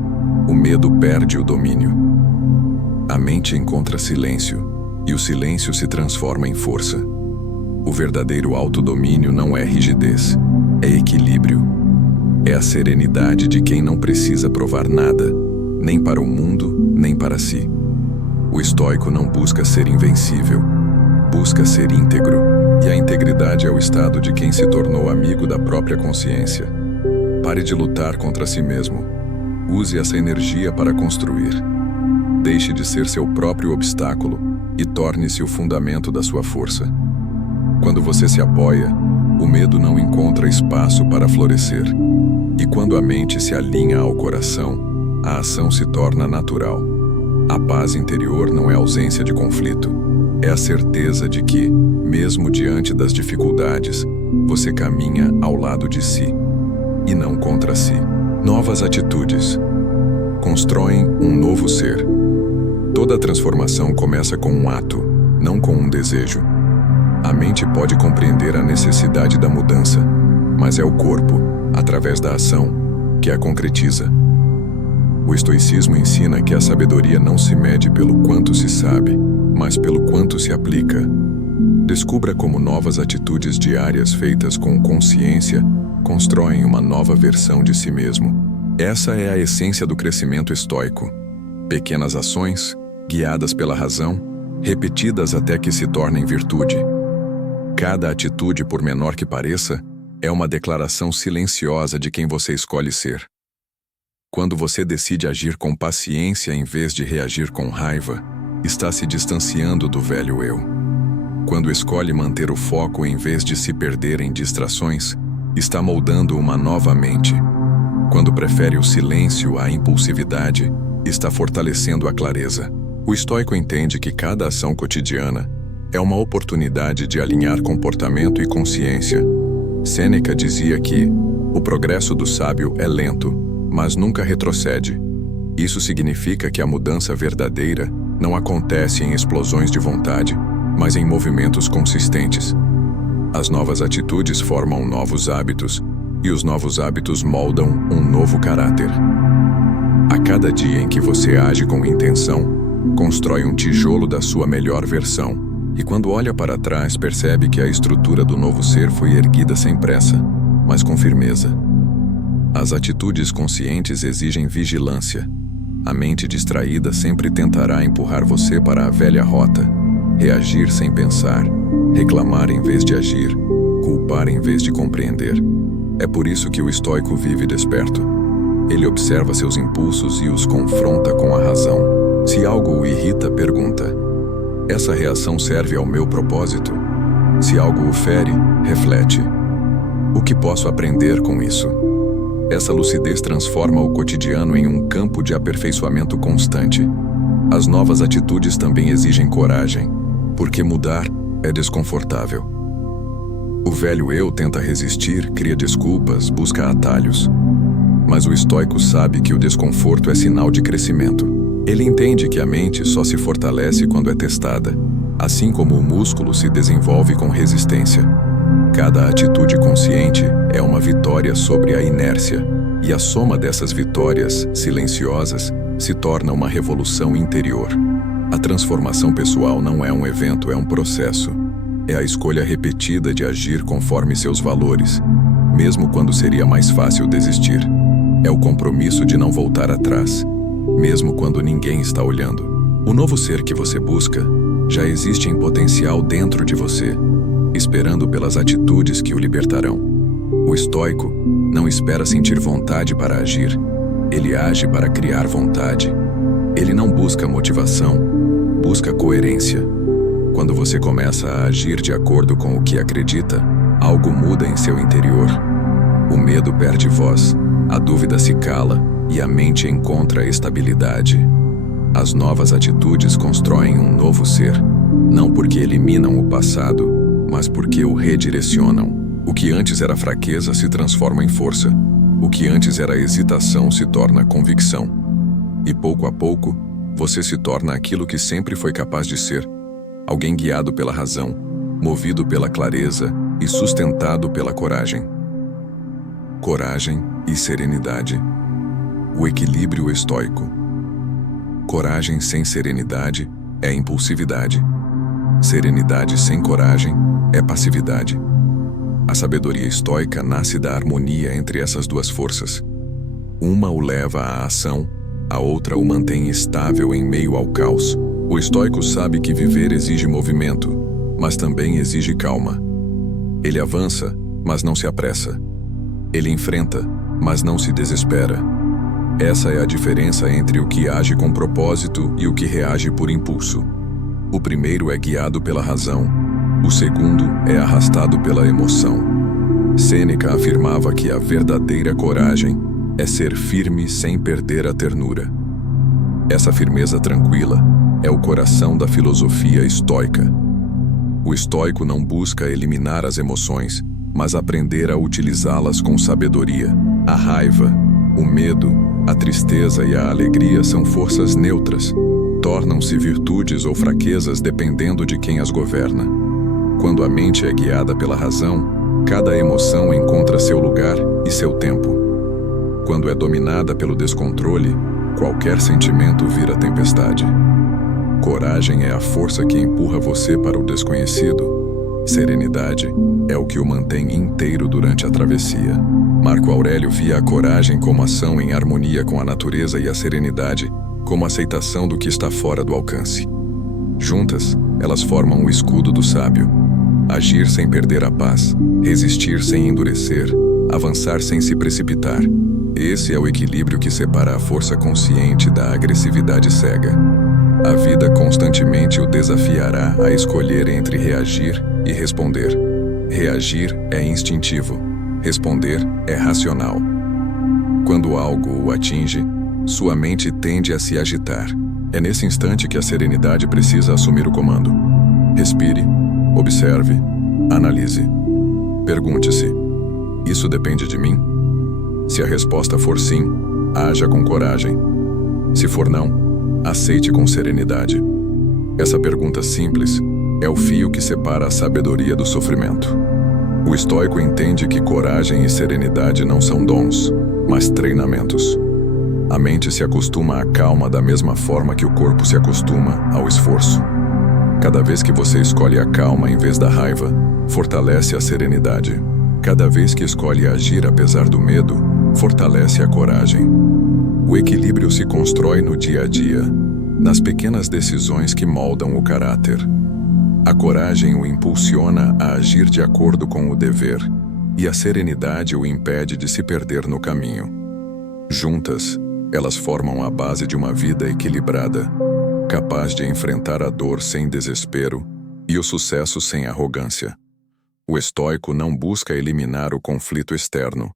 o medo perde o domínio. A mente encontra silêncio, e o silêncio se transforma em força. O verdadeiro autodomínio não é rigidez, é equilíbrio. É a serenidade de quem não precisa provar nada, nem para o mundo, nem para si. O estoico não busca ser invencível, busca ser íntegro. E a integridade é o estado de quem se tornou amigo da própria consciência. Pare de lutar contra si mesmo. Use essa energia para construir. Deixe de ser seu próprio obstáculo e torne-se o fundamento da sua força. Quando você se apoia, o medo não encontra espaço para florescer. E quando a mente se alinha ao coração, a ação se torna natural. A paz interior não é ausência de conflito. É a certeza de que, mesmo diante das dificuldades, você caminha ao lado de si, e não contra si. Novas atitudes constroem um novo ser. Toda transformação começa com um ato, não com um desejo. A mente pode compreender a necessidade da mudança, mas é o corpo, através da ação, que a concretiza. O estoicismo ensina que a sabedoria não se mede pelo quanto se sabe, mas pelo quanto se aplica. Descubra como novas atitudes diárias feitas com consciência constroem uma nova versão de si mesmo. Essa é a essência do crescimento estoico. Pequenas ações, guiadas pela razão, repetidas até que se tornem virtude. Cada atitude, por menor que pareça, é uma declaração silenciosa de quem você escolhe ser. Quando você decide agir com paciência em vez de reagir com raiva, está se distanciando do velho eu. Quando escolhe manter o foco em vez de se perder em distrações, está moldando uma nova mente. Quando prefere o silêncio à impulsividade, está fortalecendo a clareza. O estoico entende que cada ação cotidiana é uma oportunidade de alinhar comportamento e consciência. Sêneca dizia que o progresso do sábio é lento, mas nunca retrocede. Isso significa que a mudança verdadeira não acontece em explosões de vontade, mas em movimentos consistentes. As novas atitudes formam novos hábitos, e os novos hábitos moldam um novo caráter. A cada dia em que você age com intenção, constrói um tijolo da sua melhor versão, e quando olha para trás percebe que a estrutura do novo ser foi erguida sem pressa, mas com firmeza. As atitudes conscientes exigem vigilância. A mente distraída sempre tentará empurrar você para a velha rota, reagir sem pensar, reclamar em vez de agir, culpar em vez de compreender. É por isso que o estoico vive desperto. Ele observa seus impulsos e os confronta com a razão. Se algo o irrita, pergunta: essa reação serve ao meu propósito? Se algo o fere, reflete: o que posso aprender com isso? Essa lucidez transforma o cotidiano em um campo de aperfeiçoamento constante. As novas atitudes também exigem coragem, porque mudar é desconfortável. O velho eu tenta resistir, cria desculpas, busca atalhos. Mas o estoico sabe que o desconforto é sinal de crescimento. Ele entende que a mente só se fortalece quando é testada, assim como o músculo se desenvolve com resistência. Cada atitude consciente é uma vitória sobre a inércia, e a soma dessas vitórias, silenciosas, se torna uma revolução interior. A transformação pessoal não é um evento, é um processo. É a escolha repetida de agir conforme seus valores, mesmo quando seria mais fácil desistir. É o compromisso de não voltar atrás, mesmo quando ninguém está olhando. O novo ser que você busca já existe em potencial dentro de você, esperando pelas atitudes que o libertarão. O estoico não espera sentir vontade para agir, ele age para criar vontade. Ele não busca motivação, busca coerência. Quando você começa a agir de acordo com o que acredita, algo muda em seu interior. O medo perde voz, a dúvida se cala e a mente encontra estabilidade. As novas atitudes constroem um novo ser, não porque eliminam o passado, mas porque o redirecionam. O que antes era fraqueza se transforma em força. O que antes era hesitação se torna convicção. E pouco a pouco, você se torna aquilo que sempre foi capaz de ser. Alguém guiado pela razão, movido pela clareza e sustentado pela coragem. Coragem e serenidade. O equilíbrio estoico. Coragem sem serenidade é impulsividade. Serenidade sem coragem é passividade. A sabedoria estoica nasce da harmonia entre essas duas forças. Uma o leva à ação, a outra o mantém estável em meio ao caos. O estoico sabe que viver exige movimento, mas também exige calma. Ele avança, mas não se apressa. Ele enfrenta, mas não se desespera. Essa é a diferença entre o que age com propósito e o que reage por impulso. O primeiro é guiado pela razão, o segundo é arrastado pela emoção. Sêneca afirmava que a verdadeira coragem é ser firme sem perder a ternura. Essa firmeza tranquila é o coração da filosofia estoica. O estoico não busca eliminar as emoções, mas aprender a utilizá-las com sabedoria. A raiva, o medo, a tristeza e a alegria são forças neutras. Tornam-se virtudes ou fraquezas dependendo de quem as governa. Quando a mente é guiada pela razão, cada emoção encontra seu lugar e seu tempo. Quando é dominada pelo descontrole, qualquer sentimento vira tempestade. Coragem é a força que empurra você para o desconhecido. Serenidade é o que o mantém inteiro durante a travessia. Marco Aurélio via a coragem como ação em harmonia com a natureza e a serenidade como aceitação do que está fora do alcance. Juntas, elas formam o escudo do sábio. Agir sem perder a paz, resistir sem endurecer, avançar sem se precipitar. Esse é o equilíbrio que separa a força consciente da agressividade cega. A vida constantemente o desafiará a escolher entre reagir e responder. Reagir é instintivo, responder é racional. Quando algo o atinge, sua mente tende a se agitar. É nesse instante que a serenidade precisa assumir o comando. Respire, observe, analise. Pergunte-se: isso depende de mim? Se a resposta for sim, haja com coragem. Se for não, aceite com serenidade. Essa pergunta simples é o fio que separa a sabedoria do sofrimento. O estoico entende que coragem e serenidade não são dons, mas treinamentos. A mente se acostuma à calma da mesma forma que o corpo se acostuma ao esforço. Cada vez que você escolhe a calma em vez da raiva, fortalece a serenidade. Cada vez que escolhe agir apesar do medo, fortalece a coragem. O equilíbrio se constrói no dia a dia, nas pequenas decisões que moldam o caráter. A coragem o impulsiona a agir de acordo com o dever, e a serenidade o impede de se perder no caminho. Juntas, elas formam a base de uma vida equilibrada, capaz de enfrentar a dor sem desespero e o sucesso sem arrogância. O estoico não busca eliminar o conflito externo,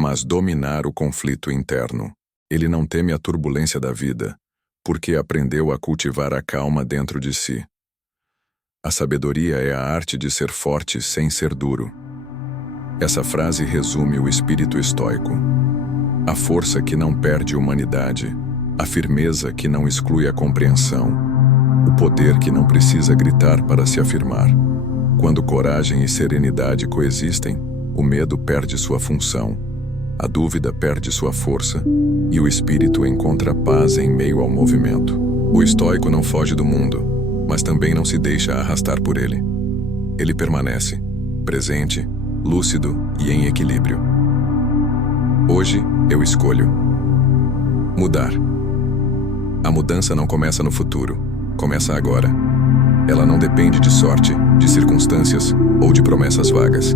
mas dominar o conflito interno. Ele não teme a turbulência da vida, porque aprendeu a cultivar a calma dentro de si. A sabedoria é a arte de ser forte sem ser duro. Essa frase resume o espírito estoico. A força que não perde humanidade, a firmeza que não exclui a compreensão, o poder que não precisa gritar para se afirmar. Quando coragem e serenidade coexistem, o medo perde sua função, a dúvida perde sua força e o espírito encontra paz em meio ao movimento. O estoico não foge do mundo, mas também não se deixa arrastar por ele. Ele permanece, presente, lúcido e em equilíbrio. Hoje, eu escolho mudar. A mudança não começa no futuro, começa agora. Ela não depende de sorte, de circunstâncias ou de promessas vagas.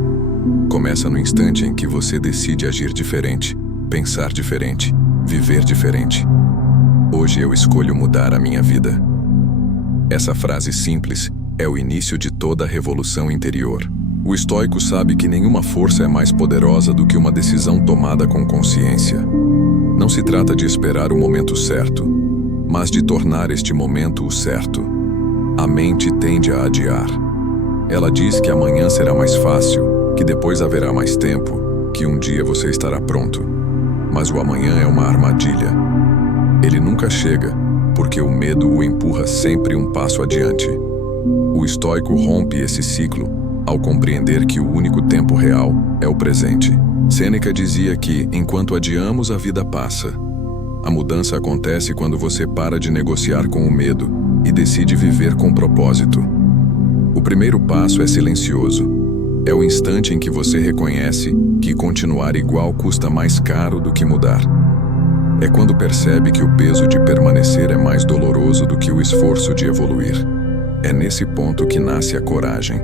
Começa no instante em que você decide agir diferente, pensar diferente, viver diferente. Hoje eu escolho mudar a minha vida. Essa frase simples é o início de toda a revolução interior. O estoico sabe que nenhuma força é mais poderosa do que uma decisão tomada com consciência. Não se trata de esperar o momento certo, mas de tornar este momento o certo. A mente tende a adiar. Ela diz que amanhã será mais fácil, que depois haverá mais tempo, que um dia você estará pronto. Mas o amanhã é uma armadilha. Ele nunca chega, porque o medo o empurra sempre um passo adiante. O estoico rompe esse ciclo ao compreender que o único tempo real é o presente. Sêneca dizia que, enquanto adiamos, a vida passa. A mudança acontece quando você para de negociar com o medo e decide viver com propósito. O primeiro passo é silencioso. É o instante em que você reconhece que continuar igual custa mais caro do que mudar. É quando percebe que o peso de permanecer é mais doloroso do que o esforço de evoluir. É nesse ponto que nasce a coragem.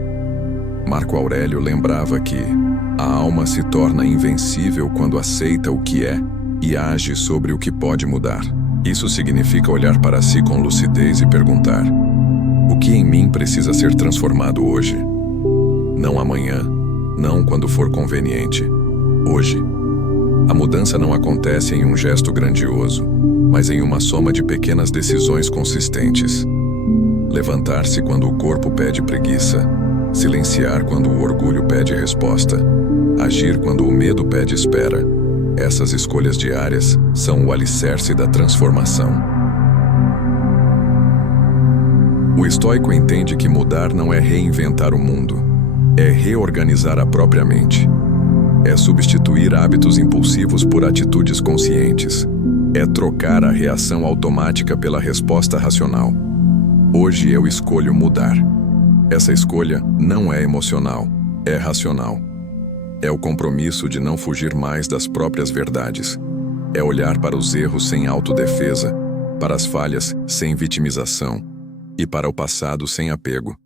Marco Aurélio lembrava que a alma se torna invencível quando aceita o que é e age sobre o que pode mudar. Isso significa olhar para si com lucidez e perguntar: o que em mim precisa ser transformado hoje? Não amanhã, não quando for conveniente. Hoje. A mudança não acontece em um gesto grandioso, mas em uma soma de pequenas decisões consistentes. Levantar-se quando o corpo pede preguiça, silenciar quando o orgulho pede resposta, agir quando o medo pede espera. Essas escolhas diárias são o alicerce da transformação. O estoico entende que mudar não é reinventar o mundo, é reorganizar a própria mente. É substituir hábitos impulsivos por atitudes conscientes. É trocar a reação automática pela resposta racional. Hoje eu escolho mudar. Essa escolha não é emocional, é racional. É o compromisso de não fugir mais das próprias verdades. É olhar para os erros sem autodefesa, para as falhas sem vitimização e para o passado sem apego.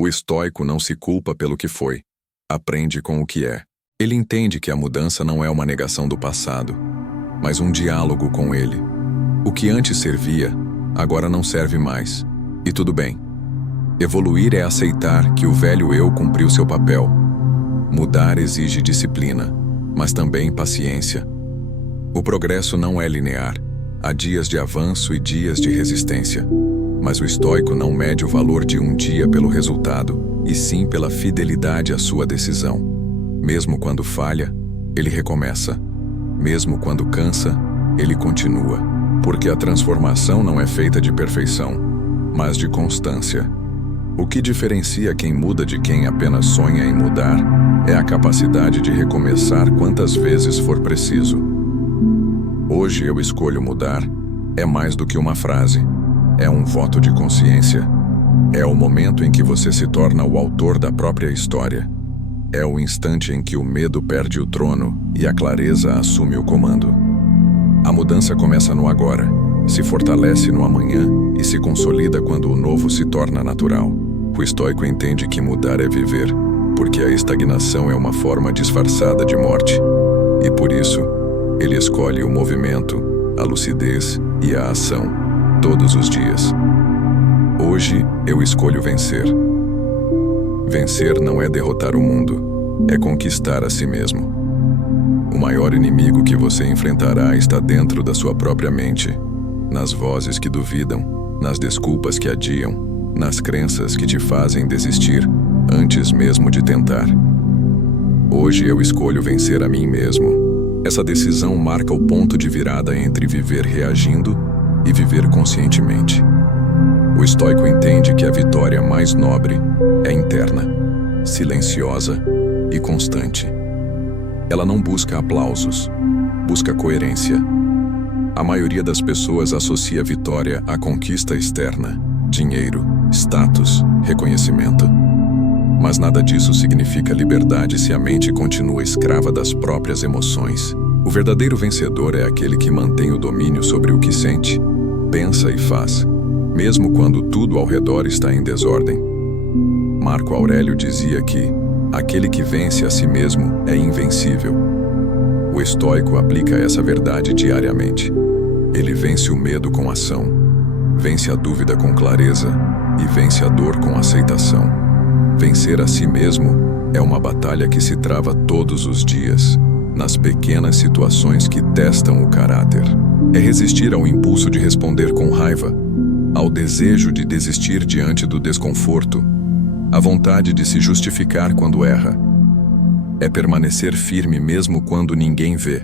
O estoico não se culpa pelo que foi, aprende com o que é. Ele entende que a mudança não é uma negação do passado, mas um diálogo com ele. O que antes servia, agora não serve mais. E tudo bem. Evoluir é aceitar que o velho eu cumpriu seu papel. Mudar exige disciplina, mas também paciência. O progresso não é linear. Há dias de avanço e dias de resistência. Mas o estoico não mede o valor de um dia pelo resultado, e sim pela fidelidade à sua decisão. Mesmo quando falha, ele recomeça. Mesmo quando cansa, ele continua. Porque a transformação não é feita de perfeição, mas de constância. O que diferencia quem muda de quem apenas sonha em mudar é a capacidade de recomeçar quantas vezes for preciso. Hoje eu escolho mudar é mais do que uma frase. É um voto de consciência. É o momento em que você se torna o autor da própria história. É o instante em que o medo perde o trono e a clareza assume o comando. A mudança começa no agora, se fortalece no amanhã e se consolida quando o novo se torna natural. O estoico entende que mudar é viver, porque a estagnação é uma forma disfarçada de morte. E por isso, ele escolhe o movimento, a lucidez e a ação, todos os dias. Hoje, eu escolho vencer. Vencer não é derrotar o mundo, é conquistar a si mesmo. O maior inimigo que você enfrentará está dentro da sua própria mente, nas vozes que duvidam, nas desculpas que adiam, nas crenças que te fazem desistir antes mesmo de tentar. Hoje eu escolho vencer a mim mesmo. Essa decisão marca o ponto de virada entre viver reagindo e viver conscientemente. O estoico entende que a vitória mais nobre é interna, silenciosa e constante. Ela não busca aplausos, busca coerência. A maioria das pessoas associa a vitória à conquista externa, dinheiro, status, reconhecimento. Mas nada disso significa liberdade se a mente continua escrava das próprias emoções. O verdadeiro vencedor é aquele que mantém o domínio sobre o que sente, pensa e faz, mesmo quando tudo ao redor está em desordem. Marco Aurélio dizia que aquele que vence a si mesmo é invencível. O estoico aplica essa verdade diariamente. Ele vence o medo com ação, vence a dúvida com clareza e vence a dor com aceitação. Vencer a si mesmo é uma batalha que se trava todos os dias, nas pequenas situações que testam o caráter. É resistir ao impulso de responder com raiva, ao desejo de desistir diante do desconforto, à vontade de se justificar quando erra. É permanecer firme mesmo quando ninguém vê,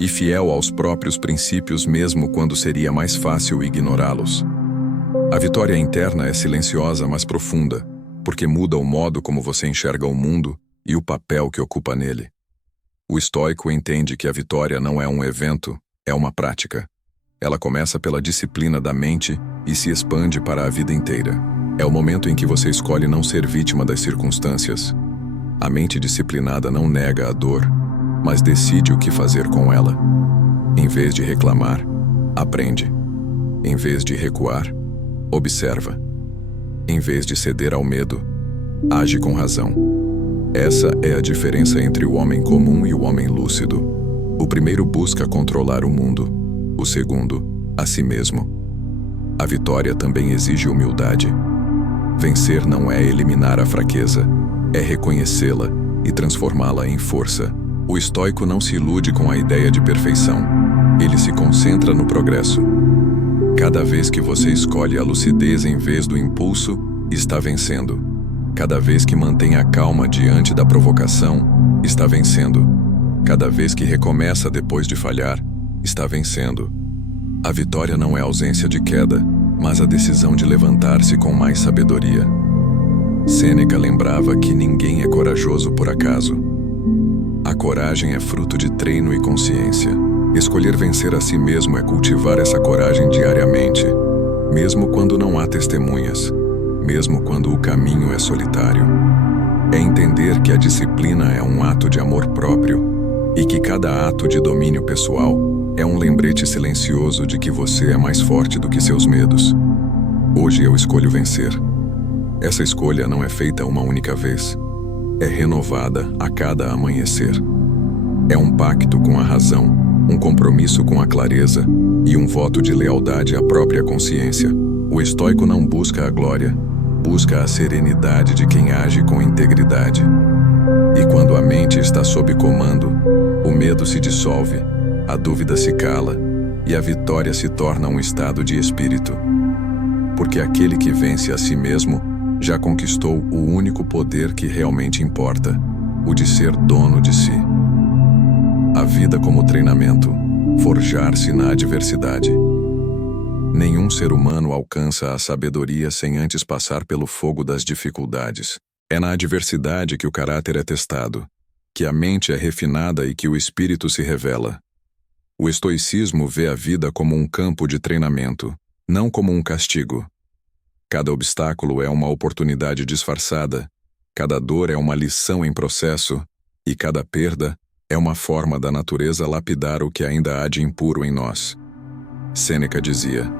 e fiel aos próprios princípios mesmo quando seria mais fácil ignorá-los. A vitória interna é silenciosa, mas profunda, porque muda o modo como você enxerga o mundo e o papel que ocupa nele. O estoico entende que a vitória não é um evento, é uma prática. Ela começa pela disciplina da mente e se expande para a vida inteira. É o momento em que você escolhe não ser vítima das circunstâncias. A mente disciplinada não nega a dor, mas decide o que fazer com ela. Em vez de reclamar, aprende. Em vez de recuar, observa. Em vez de ceder ao medo, age com razão. Essa é a diferença entre o homem comum e o homem lúcido. O primeiro busca controlar o mundo, o segundo, a si mesmo. A vitória também exige humildade. Vencer não é eliminar a fraqueza, é reconhecê-la e transformá-la em força. O estoico não se ilude com a ideia de perfeição. Ele se concentra no progresso. Cada vez que você escolhe a lucidez em vez do impulso, está vencendo. Cada vez que mantém a calma diante da provocação, está vencendo. Cada vez que recomeça depois de falhar, está vencendo. A vitória não é ausência de queda, mas a decisão de levantar-se com mais sabedoria. Sêneca lembrava que ninguém é corajoso por acaso. A coragem é fruto de treino e consciência. Escolher vencer a si mesmo é cultivar essa coragem diariamente, mesmo quando não há testemunhas, mesmo quando o caminho é solitário. É entender que a disciplina é um ato de amor próprio e que cada ato de domínio pessoal é um lembrete silencioso de que você é mais forte do que seus medos. Hoje eu escolho vencer. Essa escolha não é feita uma única vez. É renovada a cada amanhecer. É um pacto com a razão, um compromisso com a clareza e um voto de lealdade à própria consciência. O estoico não busca a glória, busca a serenidade de quem age com integridade. E quando a mente está sob comando, o medo se dissolve, a dúvida se cala e a vitória se torna um estado de espírito. Porque aquele que vence a si mesmo já conquistou o único poder que realmente importa, o de ser dono de si. A vida como treinamento, forjar-se na adversidade. Nenhum ser humano alcança a sabedoria sem antes passar pelo fogo das dificuldades. É na adversidade que o caráter é testado, que a mente é refinada e que o espírito se revela. O estoicismo vê a vida como um campo de treinamento, não como um castigo. Cada obstáculo é uma oportunidade disfarçada, cada dor é uma lição em processo, e cada perda é uma forma da natureza lapidar o que ainda há de impuro em nós. Sêneca dizia: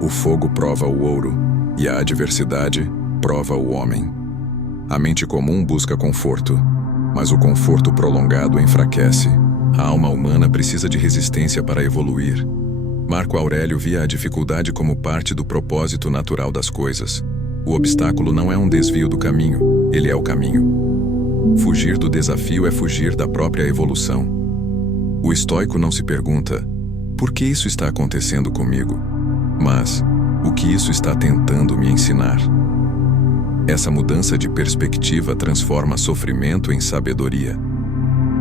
o fogo prova o ouro, e a adversidade prova o homem. A mente comum busca conforto, mas o conforto prolongado enfraquece. A alma humana precisa de resistência para evoluir. Marco Aurélio via a dificuldade como parte do propósito natural das coisas. O obstáculo não é um desvio do caminho, ele é o caminho. Fugir do desafio é fugir da própria evolução. O estoico não se pergunta: por que isso está acontecendo comigo? Mas, o que isso está tentando me ensinar? Essa mudança de perspectiva transforma sofrimento em sabedoria.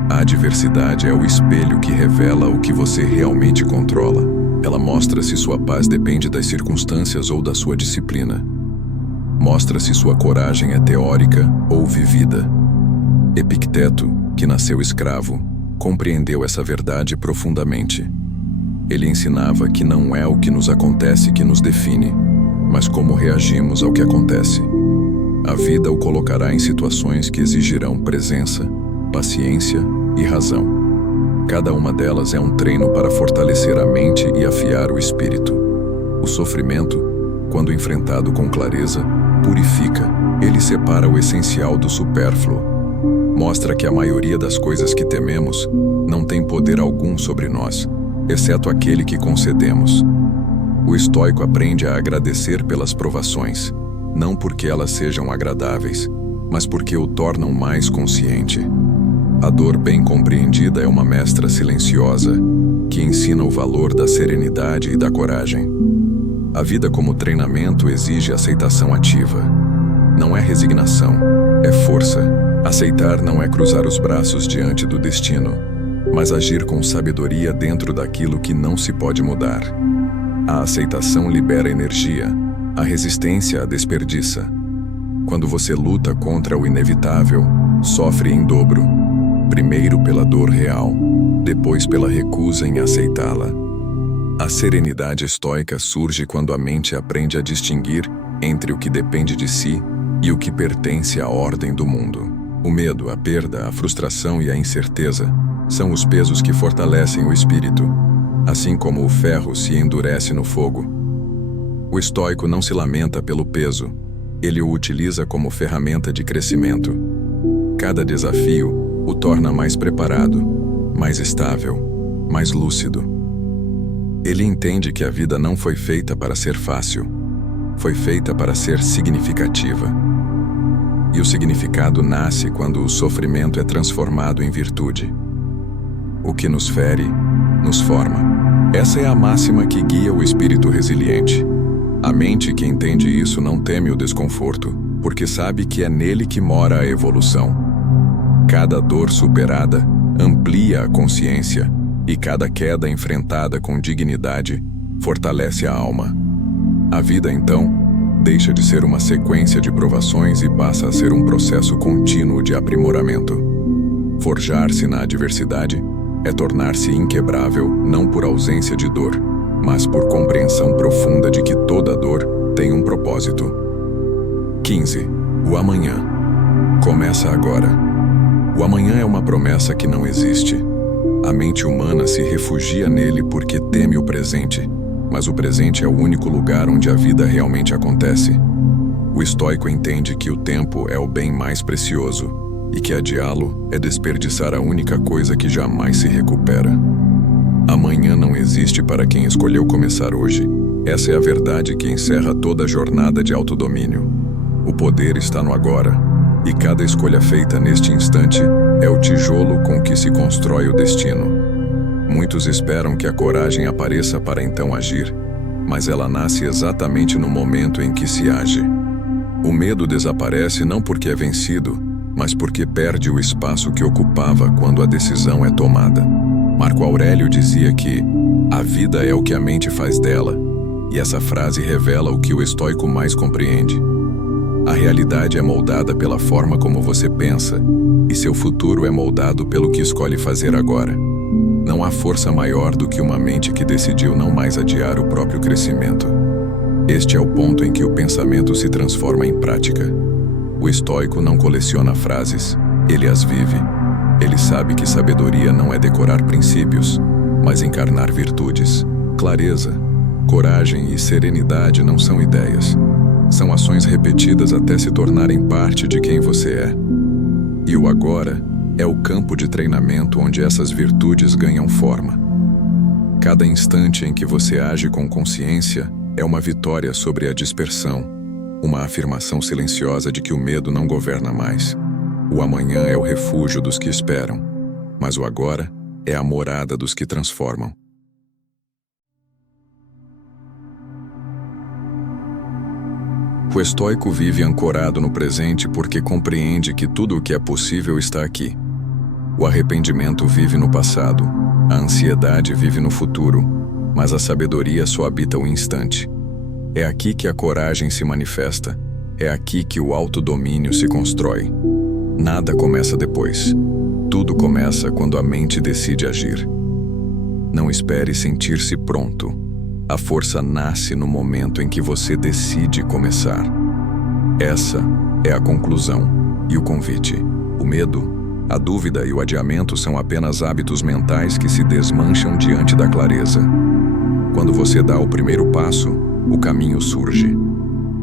A adversidade é o espelho que revela o que você realmente controla. Ela mostra se sua paz depende das circunstâncias ou da sua disciplina. Mostra se sua coragem é teórica ou vivida. Epicteto, que nasceu escravo, compreendeu essa verdade profundamente. Ele ensinava que não é o que nos acontece que nos define, mas como reagimos ao que acontece. A vida o colocará em situações que exigirão presença, paciência e razão. Cada uma delas é um treino para fortalecer a mente e afiar o espírito. O sofrimento, quando enfrentado com clareza, purifica. Ele separa o essencial do supérfluo. Mostra que a maioria das coisas que tememos não tem poder algum sobre nós, exceto aquele que concedemos. O estoico aprende a agradecer pelas provações, não porque elas sejam agradáveis, mas porque o tornam mais consciente. A dor bem compreendida é uma mestra silenciosa, que ensina o valor da serenidade e da coragem. A vida como treinamento exige aceitação ativa. Não é resignação, é força. Aceitar não é cruzar os braços diante do destino, mas agir com sabedoria dentro daquilo que não se pode mudar. A aceitação libera energia, a resistência a desperdiça. Quando você luta contra o inevitável, sofre em dobro. Primeiro pela dor real, depois pela recusa em aceitá-la. A serenidade estoica surge quando a mente aprende a distinguir entre o que depende de si e o que pertence à ordem do mundo. O medo, a perda, a frustração e a incerteza são os pesos que fortalecem o espírito, assim como o ferro se endurece no fogo. O estoico não se lamenta pelo peso, ele o utiliza como ferramenta de crescimento. Cada desafio o torna mais preparado, mais estável, mais lúcido. Ele entende que a vida não foi feita para ser fácil, foi feita para ser significativa. E o significado nasce quando o sofrimento é transformado em virtude. O que nos fere, nos forma. Essa é a máxima que guia o espírito resiliente. A mente que entende isso não teme o desconforto, porque sabe que é nele que mora a evolução. Cada dor superada amplia a consciência, e cada queda enfrentada com dignidade fortalece a alma. A vida, então, deixa de ser uma sequência de provações e passa a ser um processo contínuo de aprimoramento. Forjar-se na adversidade é tornar-se inquebrável não por ausência de dor, mas por compreensão profunda de que toda dor tem um propósito. 15. O amanhã. Começa agora. O amanhã é uma promessa que não existe. A mente humana se refugia nele porque teme o presente, mas o presente é o único lugar onde a vida realmente acontece. O estoico entende que o tempo é o bem mais precioso e que adiá-lo é desperdiçar a única coisa que jamais se recupera. Amanhã não existe para quem escolheu começar hoje. Essa é a verdade que encerra toda a jornada de autodomínio. O poder está no agora, e cada escolha feita neste instante é o tijolo com que se constrói o destino. Muitos esperam que a coragem apareça para então agir, mas ela nasce exatamente no momento em que se age. O medo desaparece não porque é vencido, mas porque perde o espaço que ocupava quando a decisão é tomada. Marco Aurélio dizia que a vida é o que a mente faz dela, e essa frase revela o que o estoico mais compreende. A realidade é moldada pela forma como você pensa, e seu futuro é moldado pelo que escolhe fazer agora. Não há força maior do que uma mente que decidiu não mais adiar o próprio crescimento. Este é o ponto em que o pensamento se transforma em prática. O estoico não coleciona frases, ele as vive. Ele sabe que sabedoria não é decorar princípios, mas encarnar virtudes. Clareza, coragem e serenidade não são ideias. São ações repetidas até se tornarem parte de quem você é. E o agora é o campo de treinamento onde essas virtudes ganham forma. Cada instante em que você age com consciência é uma vitória sobre a dispersão, uma afirmação silenciosa de que o medo não governa mais. O amanhã é o refúgio dos que esperam, mas o agora é a morada dos que transformam. O estoico vive ancorado no presente porque compreende que tudo o que é possível está aqui. O arrependimento vive no passado, a ansiedade vive no futuro, mas a sabedoria só habita o instante. É aqui que a coragem se manifesta, é aqui que o autodomínio se constrói. Nada começa depois. Tudo começa quando a mente decide agir. Não espere sentir-se pronto. A força nasce no momento em que você decide começar. Essa é a conclusão e o convite. O medo, a dúvida e o adiamento são apenas hábitos mentais que se desmancham diante da clareza. Quando você dá o primeiro passo, o caminho surge.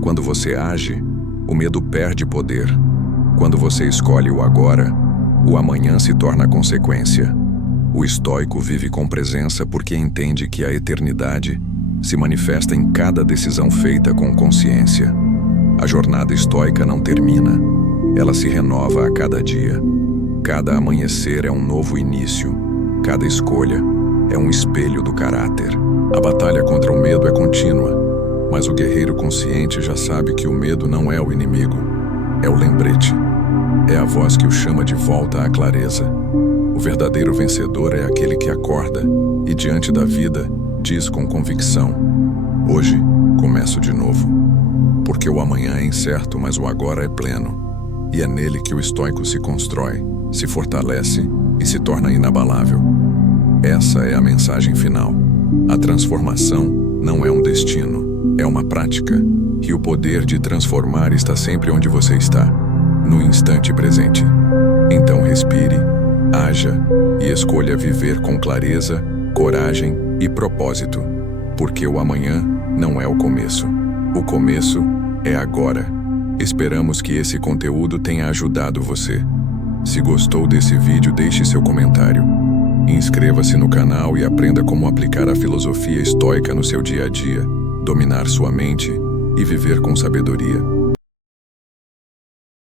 Quando você age, o medo perde poder. Quando você escolhe o agora, o amanhã se torna consequência. O estoico vive com presença porque entende que a eternidade se manifesta em cada decisão feita com consciência. A jornada estoica não termina, ela se renova a cada dia. Cada amanhecer é um novo início, cada escolha é um espelho do caráter. A batalha contra o medo é contínua, mas o guerreiro consciente já sabe que o medo não é o inimigo, é o lembrete. É a voz que o chama de volta à clareza. O verdadeiro vencedor é aquele que acorda e, diante da vida, diz com convicção: hoje começo de novo. Porque o amanhã é incerto, mas o agora é pleno. E é nele que o estoico se constrói, se fortalece e se torna inabalável. Essa é a mensagem final. A transformação não é um destino, é uma prática. E o poder de transformar está sempre onde você está, no instante presente. Então respire, haja e escolha viver com clareza, coragem e propósito. Porque o amanhã não é o começo. O começo é agora. Esperamos que esse conteúdo tenha ajudado você. Se gostou desse vídeo, deixe seu comentário. Inscreva-se no canal e aprenda como aplicar a filosofia estoica no seu dia a dia, dominar sua mente e viver com sabedoria.